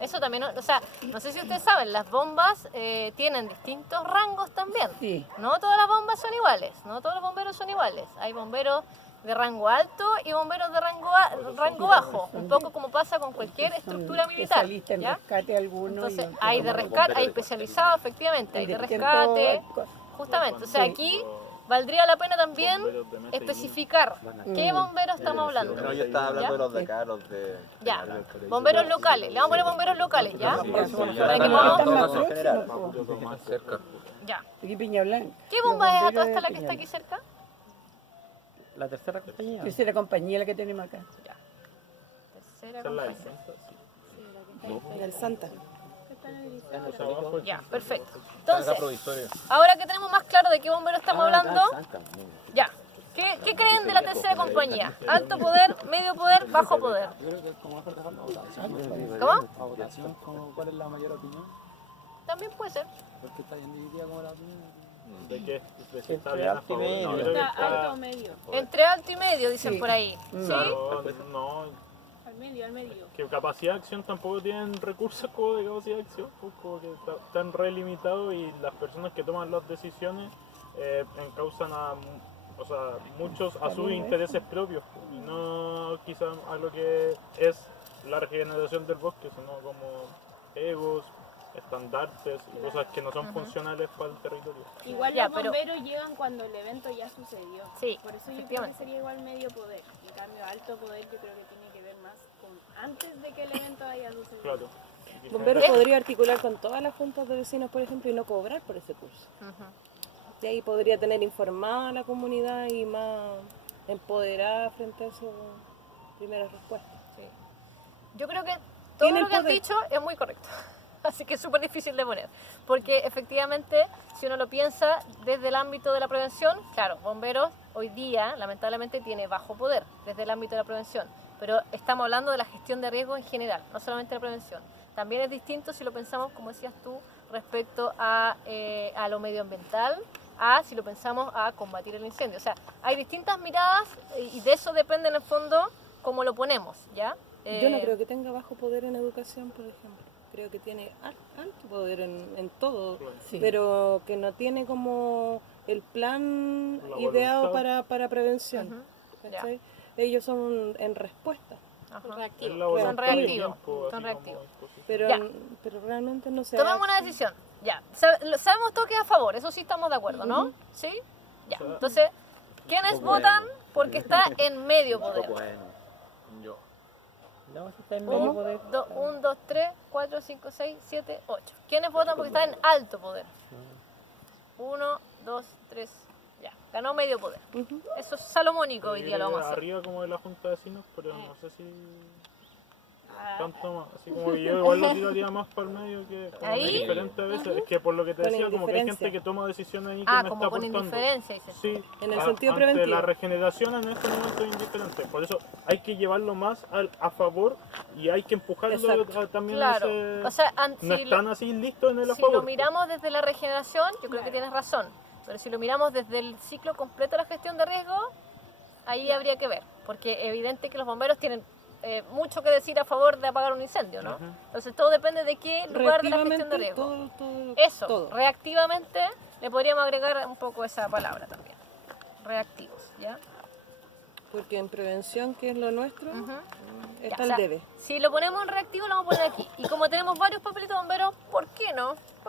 Eso también, o sea, no sé si ustedes saben, las bombas tienen distintos rangos también. Sí. No todas las bombas son iguales, no todos los bomberos son iguales. Hay bomberos de rango alto y bomberos de rango bajo, un poco como pasa con cualquier estructura militar. Especialistas en ¿ya? rescate algunos. Entonces, y hay de rescate, hay especializados efectivamente, hay de rescate, justamente. O sea, aquí valdría la pena también especificar qué bomberos estamos hablando. No, yo estaba hablando ¿Ya? de los de acá, los de... Ya, bomberos locales, le vamos a poner bomberos locales, ¿ya? Para que Están podamos- más Todos en general. próximos, po. Cerca. ya. Aquí Peña Blanca. ¿Qué bomba es a Los toda bomberos esta la de que está Peña aquí cerca? La tercera compañía. Blanca. Esa es la compañía la que tenemos acá. Tercera Esa es la compañía. defensa. El Santa. Ya, perfecto. Entonces, ahora que tenemos más claro de qué bombero estamos hablando, ya. ¿Qué creen de la tercera compañía? ¿Alto poder, medio poder, bajo poder? Yo creo que es como mejor dejarlo a votación. ¿Cómo? A votación, como cuál es la mayor opinión. También puede ser. Porque está bien dividida como la opinión. De que está Entre bien a alto y favor. medio. No, creo que Está alto o está... medio. Entre alto y medio, dicen por ahí. ¿Sí? No, Al medio, al medio. que capacidad de acción tampoco tienen recursos como de capacidad de acción, pues como que están re limitados y las personas que toman las decisiones encausan a muchos a sus intereses propios y no quizás a lo que es la regeneración del bosque, sino como egos, estandartes y cosas que no son funcionales para el territorio. Igual Ya, los pero- bomberos llegan cuando el evento ya sucedió. Sí, Por eso yo creo que efectivamente. sería igual medio poder. En cambio, alto poder yo creo que tiene que ver más con antes de que el evento haya sucedido. Claro. Bomberos podría articular con todas las juntas de vecinos, por ejemplo, y no cobrar por ese curso. Ujú. Y ahí podría tener informada a la comunidad y más empoderada frente a esas primeras respuestas. Yo creo que todo Tiene lo el que has poder. dicho es muy correcto. Así que es súper difícil de poner. Porque efectivamente, si uno lo piensa desde el ámbito de la prevención, claro, bomberos hoy día lamentablemente tiene bajo poder desde el ámbito de la prevención. Pero estamos hablando de la gestión de riesgos en general, no solamente la prevención. También es distinto si lo pensamos, como decías tú, respecto a lo medioambiental, a si lo pensamos a combatir el incendio. O sea, hay distintas miradas y de eso depende en el fondo cómo lo ponemos, ¿ya? Yo no creo que tenga bajo poder en educación, por ejemplo. Creo que tiene alto poder en todo, Sí. pero que no tiene como el plan La ideado voluntad. para prevención. Ujú, ¿Cachai? Ellos son en respuesta, Ajá. Es Reactivo. la Son voluntad del reactivos, tiempo, son así reactivos. como imposible. pero, Ya. pero realmente no se Tomamos hace. una decisión, ya. Sabemos todo que es a favor, eso sí estamos de acuerdo, ¿no? ¿Sí? Ya. O sea, Entonces, ¿quiénes votan porque está en medio poder? Bueno, yo. No, si está en medio poder. 1, 2, 3, 4, 5, 6, 7, 8. ¿Quiénes votan porque está en alto poder? 1, 2, 3, ya. Ganó medio poder. Eso es salomónico hoy día lo vamos a hacer. Arriba como de la Junta de Vecinos, pero no sé si tanto más. Así como que yo igual lo tiraría más para el medio que como Ahí. indiferente a veces. Es que por lo que te Con decía, como que hay gente indiferencia. que toma decisiones ahí que Ah, no como está con aportando. indiferencia, dices. Sí, En el sentido ante preventivo. la regeneración en este momento es indiferente. Por eso hay que llevarlo más a favor y hay que empujarlo Exacto. también Claro. a ese... O sea, No si están así listos en el a si favor. lo miramos desde la regeneración, yo creo que tienes razón. Pero si lo miramos desde el ciclo completo de la gestión de riesgo, ahí habría que ver. Porque es evidente que los bomberos tienen mucho que decir a favor de apagar un incendio, ¿no? Ujú. Entonces todo depende de qué lugar de la gestión de Reactivamente, riesgo. todo, Eso, todo. reactivamente, le podríamos agregar un poco esa palabra también. Reactivos, ¿ya? Porque en prevención, que es lo nuestro, Ujú. está Ya, o el sea, debe. Si lo ponemos en reactivo, lo vamos a poner aquí. Y como tenemos varios papelitos bomberos, ¿por qué no?